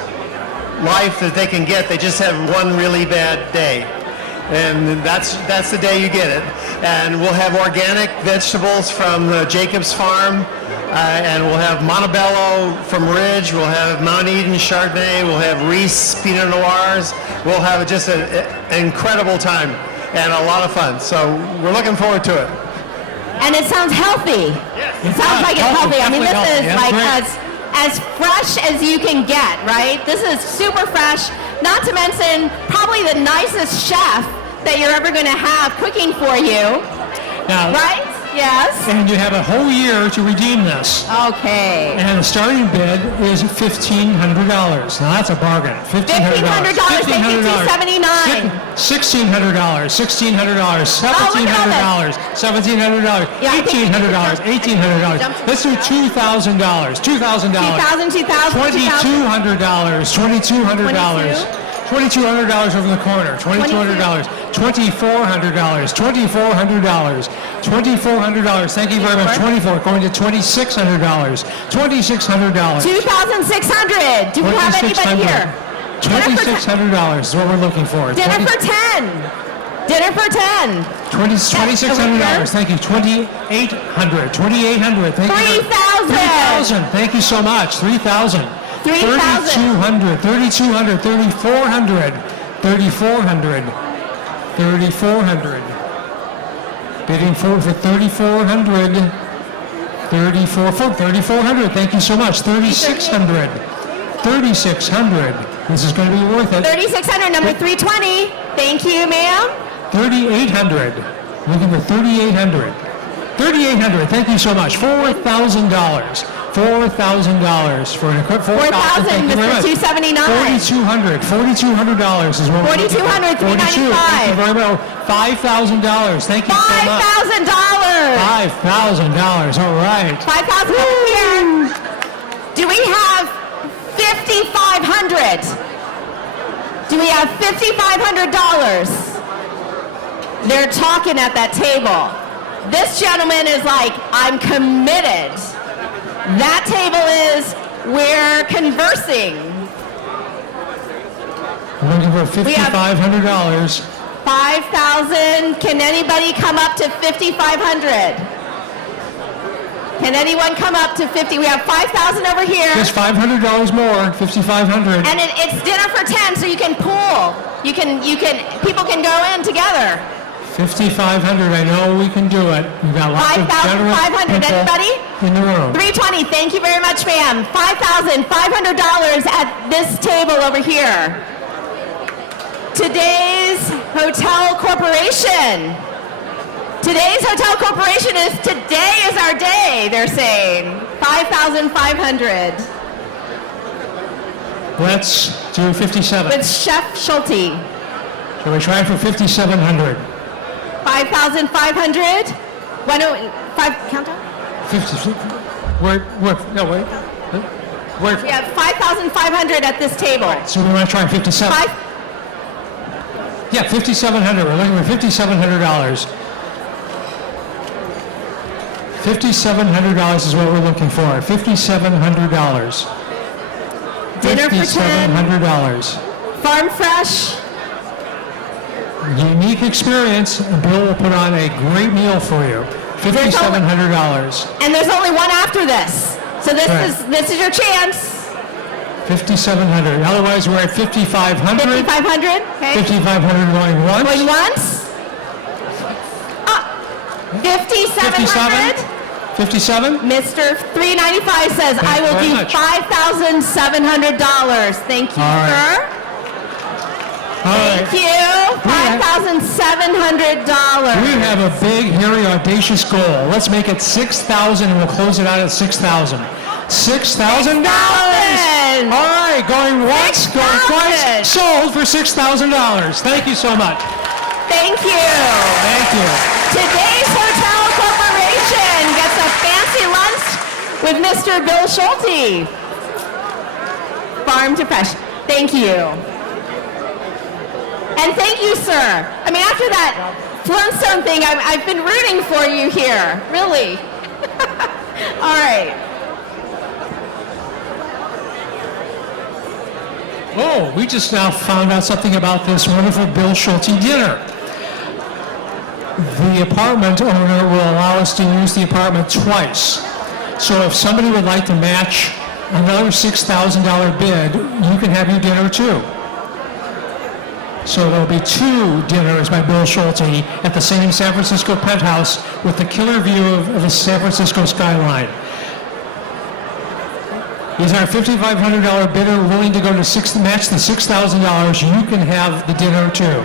life that they can get. They just have one really bad day. And that's the day you get it. And we'll have organic vegetables from the Jacobs farm. And we'll have Montebello from Ridge, we'll have Mount Eden Chardonnay, we'll have Reese Pinot Noirs. We'll have just an incredible time and a lot of fun. So we're looking forward to it. And it sounds healthy. It sounds like it's healthy. I mean, this is like as fresh as you can get, right? This is super fresh, not to mention probably the nicest chef that you're ever going to have cooking for you, Now, right? Yes. and you have a whole year to redeem this. Okay. And the starting bid is $1,500. Now that's a bargain. $1,500. $1,500. Thank you, $279. $1,600. $1,600. $1,700. $1,700. Yeah, I think we $1,800. jumped- $1,800. Let's do $2,000. $2,000. $2,000, $2,000. $2,200. $2,200. $2,200 over the corner. $2,200. $2,400. $2,400. $2,400. Thank you very much. 24. Going to $2,600. $2,600. 2,600. Do we have anybody here? $2,600 is what we're looking for. Dinner for 10. Dinner for 10. $2,600. Thank you. $2,800. $2,800. Thank you. 3,000. 3,000. Thank you so much. 3,000. 3,000. 3,200. 3,200. 3,400. 3,400. 3,400. Bidding for 3,400. 3,400. Thank you so much. 3,600. 3,600. This is going to be worth it. 3,600, number 320. Thank you, ma'am. 3,800. Looking for 3,800. 3,800. Thank you so much. $4,000. $4,000 for an equipment. 4,000, Thank you very Mr. much. 279. $4,200. $4,200 is what we're looking for. $4,200, $42. Thank you very much. $5,000. Thank you so much. $5,000. $5,000. All right. 5,000 over here. Do we have 5,500? Do we have $5,500? They're talking at that table. This gentleman is like, I'm committed. That table is, we're conversing. I'm looking for $5,500. 5,000. Can anybody come up to 5,500? Can anyone come up to 50? We have 5,000 over here. Just $500 more. $5,500. And it's dinner for 10, so you can pool. People can go in together. 5,500. I know we can do it. We've got lots of generous 5,500. people Anybody? in the room. 320. Thank you very much, ma'am. $5,500 at this table over here. Today's Hotel Corporation. Today's Hotel Corporation is today is our day, they're saying. 5,500. Let's do 57. With Chef Schulte. Shall we try for 5,700? 5,500. Why don't we, count down? 50. No, wait. We have 5,500 at this table. So we want to try 57. Yeah, 5,700. We're looking for $5,700. $5,700 is what we're looking for. $5,700. Dinner for 10. $5,700. Farm fresh. Unique experience. Bill will put on a great meal for you. $5,700. And there's only one after this. So Right. this is your chance. 5,700. Otherwise, we're at 5,500. 5,500. Okay. 5,500 going once. Going once. 5,700. 57? Mr. 395 says, Thank I you will very do much. $5,700. Thank you, All right. sir. All right. Thank you. $5,700. We have a big, hairy, audacious goal. Let's make it 6,000 and we'll close it out at 6,000. $6,000. All right, going once, going twice, sold for $6,000. Thank you so much. Thank you. Thank you. Today's Hotel Corporation gets a fancy lunch with Mr. Bill Schulte. Farm to fresh. Thank you. And thank you, sir. I mean, after that Flintstone thing, I've been rooting for you here. Really. All right. Oh, we just now found out something about this wonderful Bill Schulte dinner. The apartment owner will allow us to use the apartment twice. So if somebody would like to match another $6,000 bid, you can have your dinner too. So there'll be 2 dinners by Bill Schulte at the same San Francisco penthouse with the killer view of the San Francisco skyline. Is our $5,500 bidder willing to go to match the $6,000? You can have the dinner too.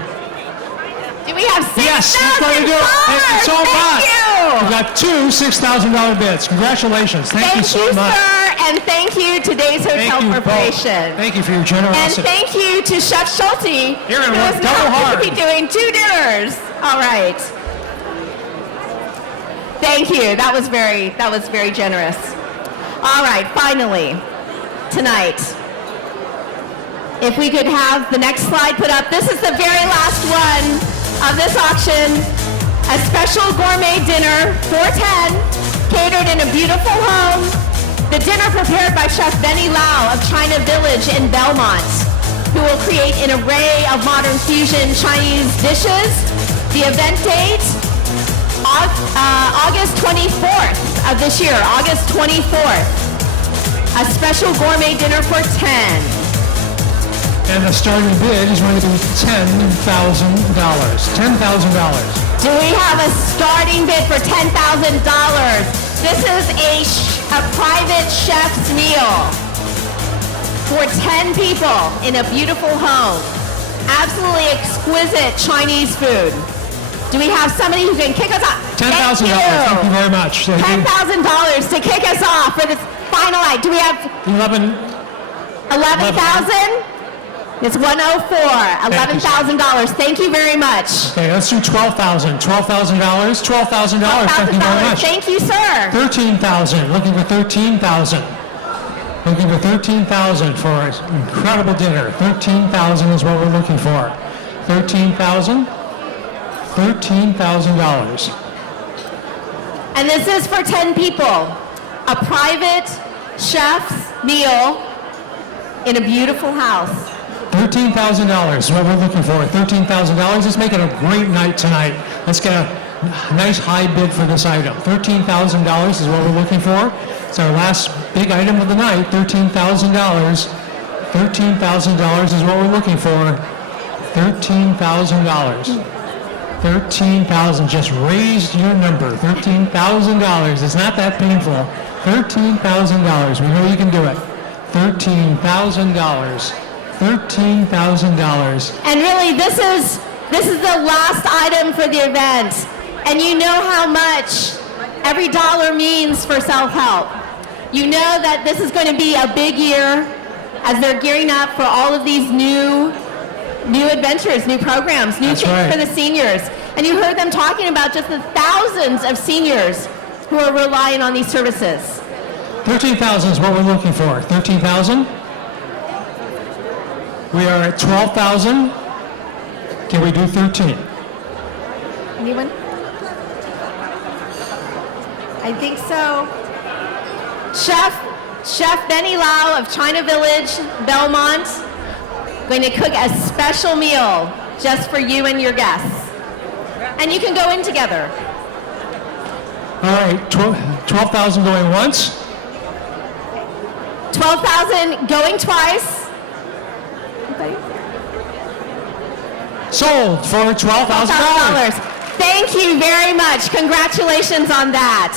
Do we have 6,000? Yes, he's going to do it. And it's all bought. Thank We've you. got 2 $6,000 bids. Congratulations. Thank you so much. Sir. And thank you, Today's Hotel Thank you both. Corporation. Thank you for your And generosity. thank you to Chef Schulte, You're gonna who work is double now hard. going to be doing 2 dinners. All right. Thank you. That was very generous. All right, finally, tonight, if we could have the next slide put up. This is the very last one of this auction. A special gourmet dinner for 10, catered in a beautiful home. The dinner prepared by Chef Benny Lau of China Village in Belmont, who will create an array of modern fusion Chinese dishes. The event date, August 24th of this year, August 24th. A special gourmet dinner for 10. And the starting bid is going to be $10,000. $10,000. Do we have a starting bid for $10,000? This is a private chef's meal for 10 people in a beautiful home. Absolutely exquisite Chinese food. Do we have somebody who can kick us off? $10,000. Thank you very much. $10,000 to kick us off for this final night. Do we have 11,000? It's 104. $11,000. Thank you very much. Okay, let's do $12,000. $12,000. $12,000. Thank you very much. Thank you, sir. 13,000. Looking for 13,000. Looking for 13,000 for an incredible dinner. 13,000 is what we're looking for. 13,000. $13,000. And this is for 10 people. A private chef's meal in a beautiful house. $13,000 is what we're looking for. $13,000. Let's make it a great night tonight. Let's get a nice high bid for this item. $13,000 is what we're looking for. It's our last big item of the night. $13,000. $13,000 is what we're looking for. $13,000. 13,000. Just raise your number. $13,000. It's not that painful. $13,000. We know you can do it. $13,000. $13,000. And really, this is the last item for the event. And you know how much every dollar means for self-help. You know that this is going to be a big year as they're gearing up for all of these new adventures, new programs, new That's things right. for the seniors. And you heard them talking about just the thousands of seniors who are relying on these services. 13,000 is what we're looking for. 13,000. We are at 12,000. Can we do 13? Anyone? I think so. Chef Benny Lau of China Village, Belmont, going to cook a special meal just for you and your guests. And you can go in together. All right, 12,000 going once. 12,000 going twice. Sold for $12,000. Thank you very much. Congratulations on that.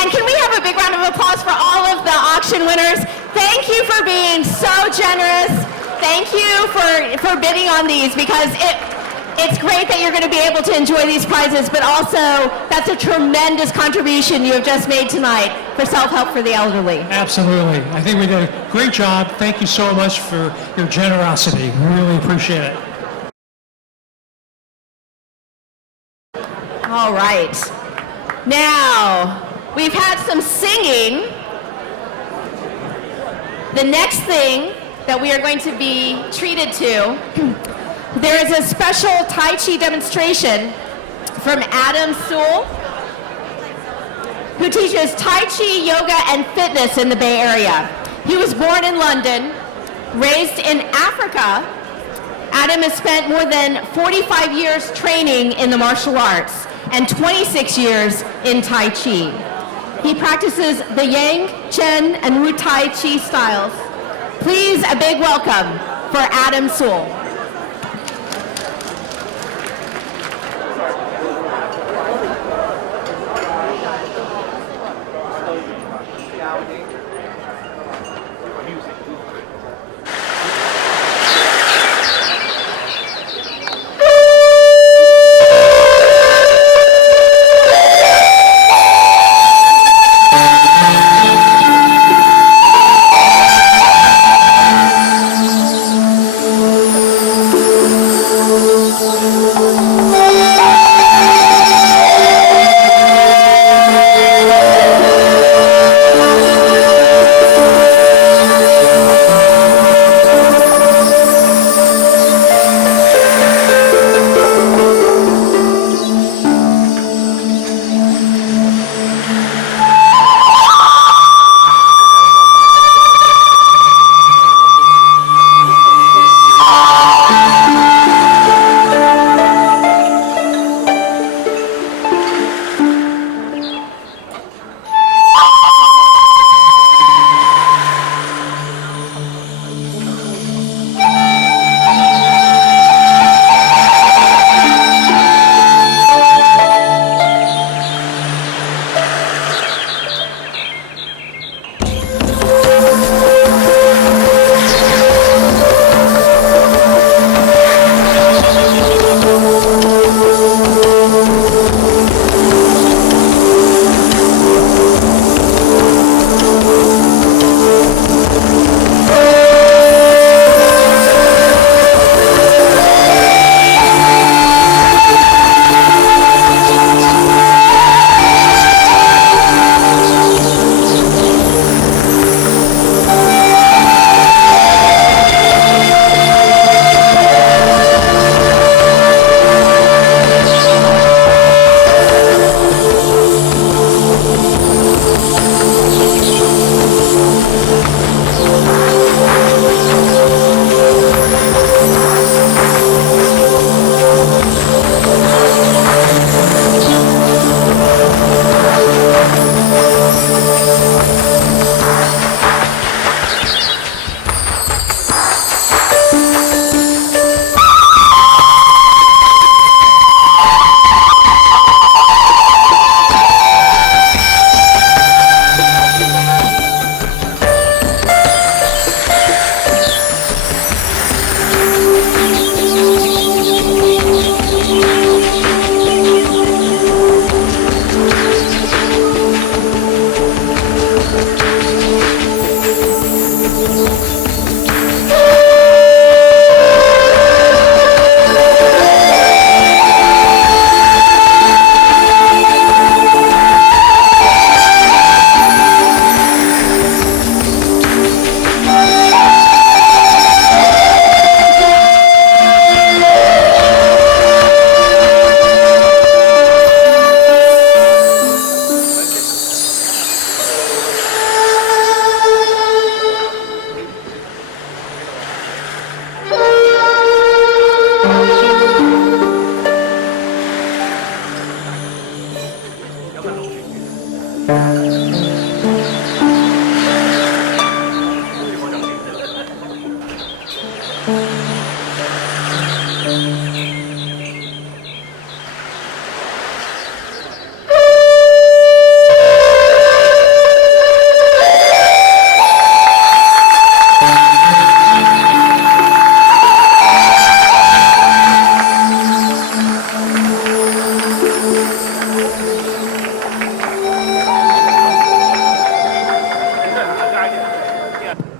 And can we have a big round of applause for all of the auction winners? Thank you for being so generous. Thank you for bidding on these, because it's great that you're going to be able to enjoy these prizes, but also that's a tremendous contribution you have just made tonight for self-help for the elderly. Absolutely. I think we did a great job. Thank you so much for your generosity. We really appreciate it. All right. Now, we've had some singing. The next thing that we are going to be treated to, there is a special Tai Chi demonstration from Adam Sewell, who teaches Tai Chi, yoga, and fitness in the Bay Area. He was born in London, raised in Africa. Adam has spent more than 45 years training in the martial arts and 26 years in Tai Chi. He practices the Yang, Chen, and Wu Tai Chi styles. Please, a big welcome for Adam Sewell.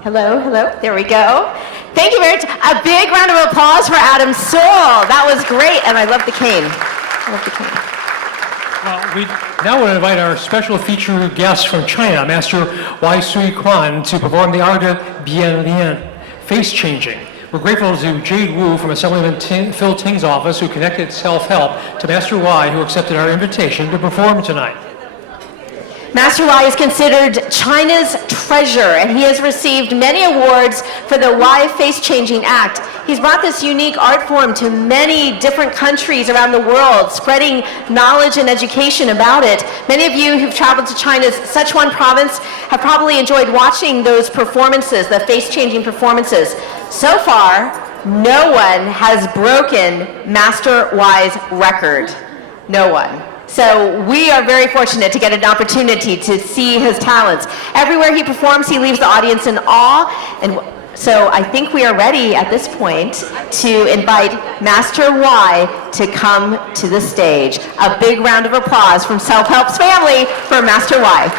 Hello, hello. There we go. Thank you very much. A big round of applause for Adam Soul. That was great, and I love the cane. I love the cane. Well, we now want to invite our special feature guest from China, Master Wai Sui Kwan, to perform the art of Bien Lien, face changing. We're grateful to Jade Wu from Assemblyman Phil Ting's office, who connected self-help to Master Wai, who accepted our invitation to perform tonight. Master Wai is considered China's treasure, and he has received many awards for the Wai Face-Changing Act. He's brought this unique art form to many different countries around the world, spreading knowledge and education about it. Many of you who've traveled to China's Sichuan province have probably enjoyed watching those performances, the face-changing performances. So far, no one has broken Master Wai's record. No one. So we are very fortunate to get an opportunity to see his talents. Everywhere he performs, he leaves the audience in awe. And so I think we are ready at this point to invite Master Wai to come to the stage. A big round of applause from Self-Help's family for Master Wai.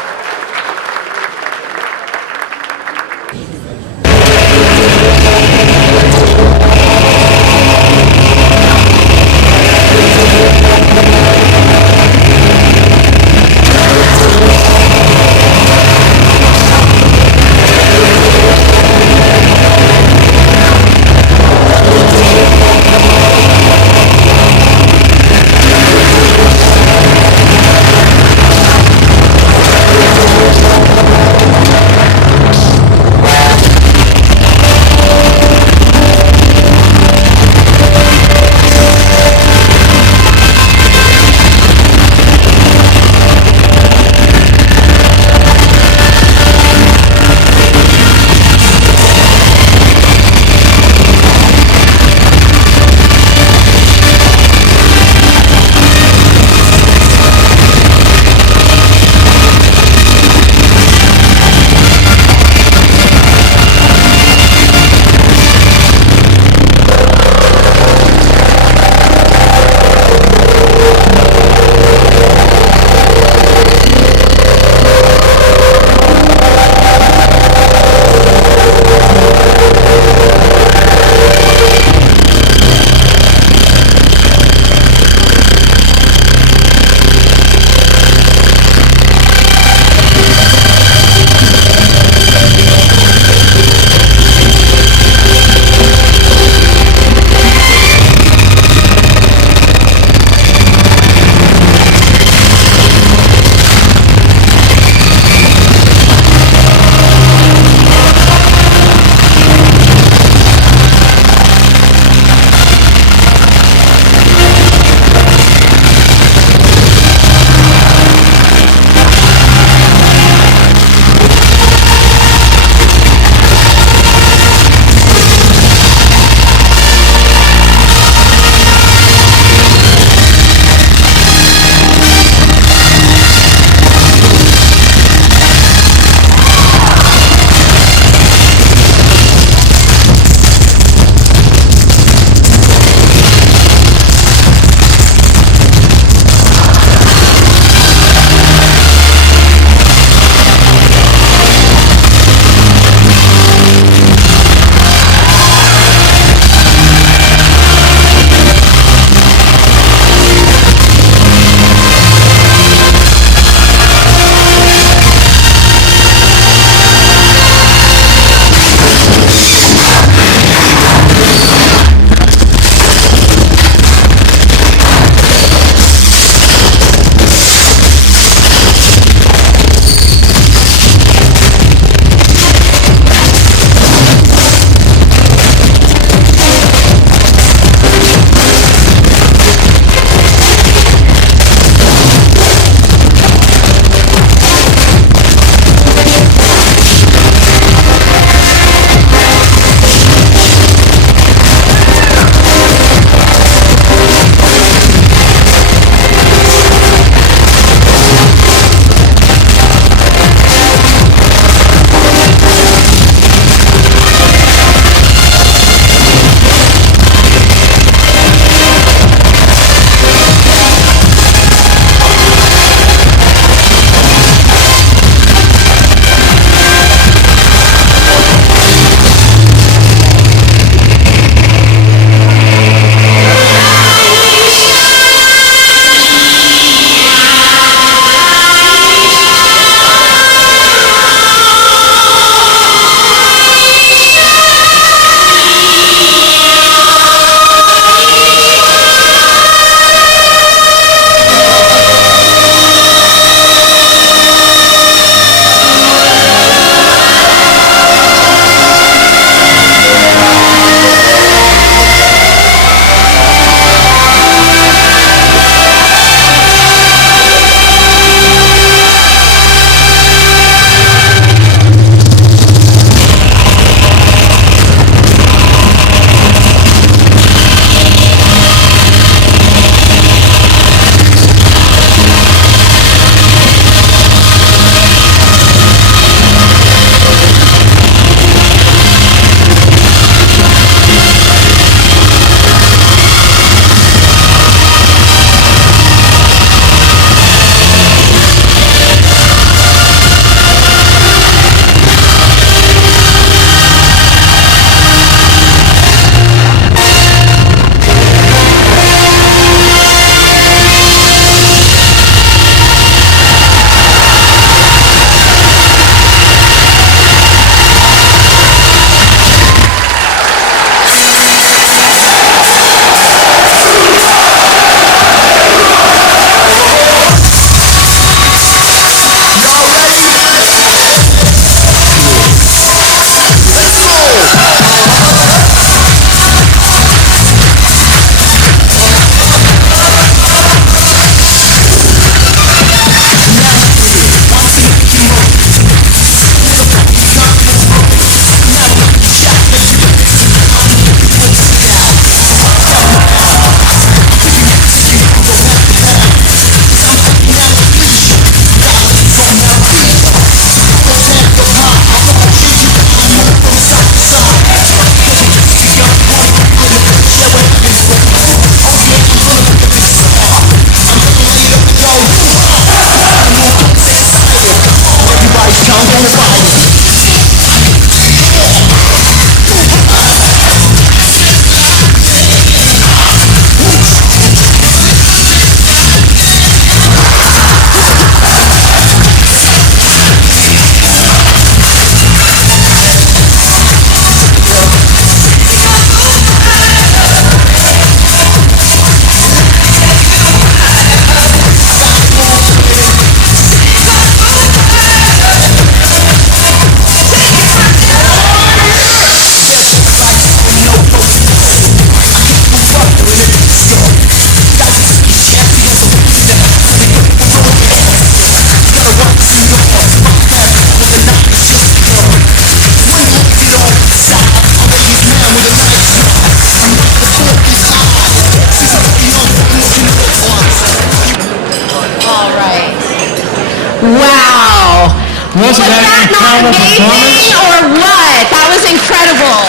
Wow. Wasn't Was that that an not incredible amazing performance? or what? That was incredible.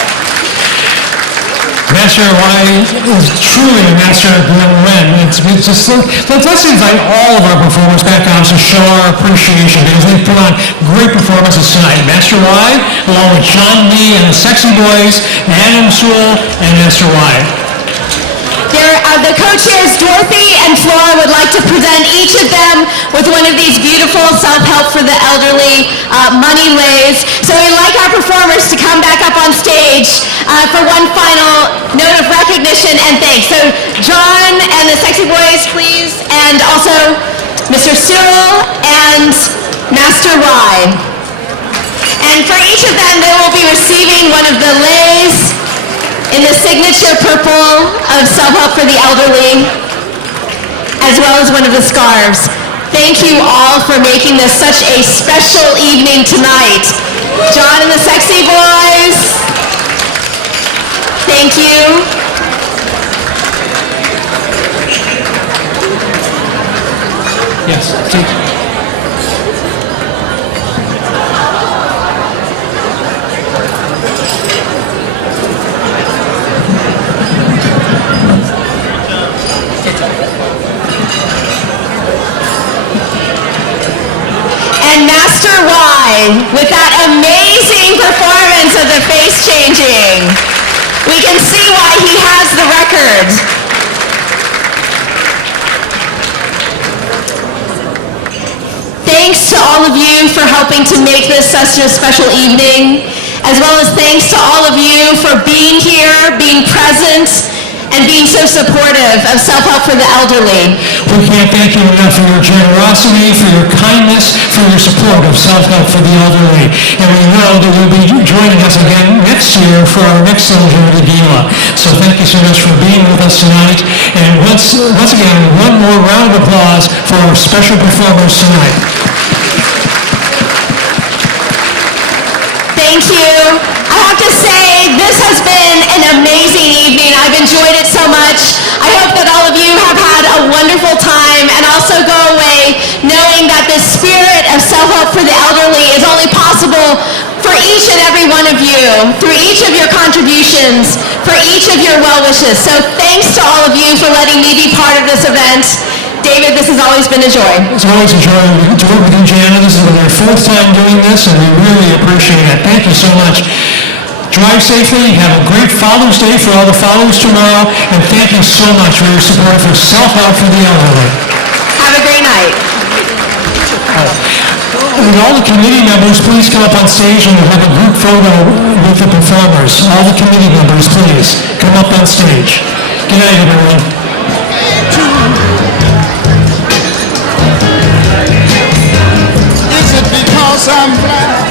Master Y is truly a master of the young men. It's just, let's invite all of our performers back out to show our appreciation because they put on great performances tonight. Master Y, along with John Lee and the Sexy Boys, Adam Sewell, and Master Y. The co-chairs Dorothy and Flora would like to present each of them with one of these beautiful self-help for the elderly money lays. So we'd like our performers to come back up on stage for one final note of recognition and thanks. So John and the Sexy Boys, please, and also Mr. Cyril and Master Y. And for each of them, they will be receiving one of the lays in the signature purple of Self-Help for the Elderly, as well as one of the scarves. Thank you all for making this such a special evening tonight. John and the Sexy Boys, thank you. Yes, take And Master Y, with that amazing performance of the face changing. We can see why he has the record. Thanks to all of you for helping to make this such a special evening, as well as thanks to all of you for being here, being present, and being so supportive of Self-Help for the Elderly. We can't thank you enough for your generosity, for your kindness, for your support of Self-Help for the Elderly. And we know that you'll be joining us again next year for our next Longevity Gala. So thank you so much for being with us tonight. And once again, one more round of applause for our special performers tonight. Thank you. I have to say, this has been an amazing evening. I've enjoyed it so much. I hope that all of you have had a wonderful time and also go away knowing that the spirit of self-help for the elderly is only possible for each and every one of you, through each of your contributions, for each of your well wishes. So thanks to all of you for letting me be part of this event. David, this has always been a joy. It's always a joy to work with you, Jana. This is our fourth time doing this, and we really appreciate it. Thank you so much. Drive safely. Have a great Father's Day for all the fathers tomorrow, and thank you so much for your support for Self-Help for the Elderly. Have a great night. Would all the committee members please come up on stage and we'll have a group photo with the performers. All the committee members, please, come up on stage. Good night, everyone. Is it because I'm black?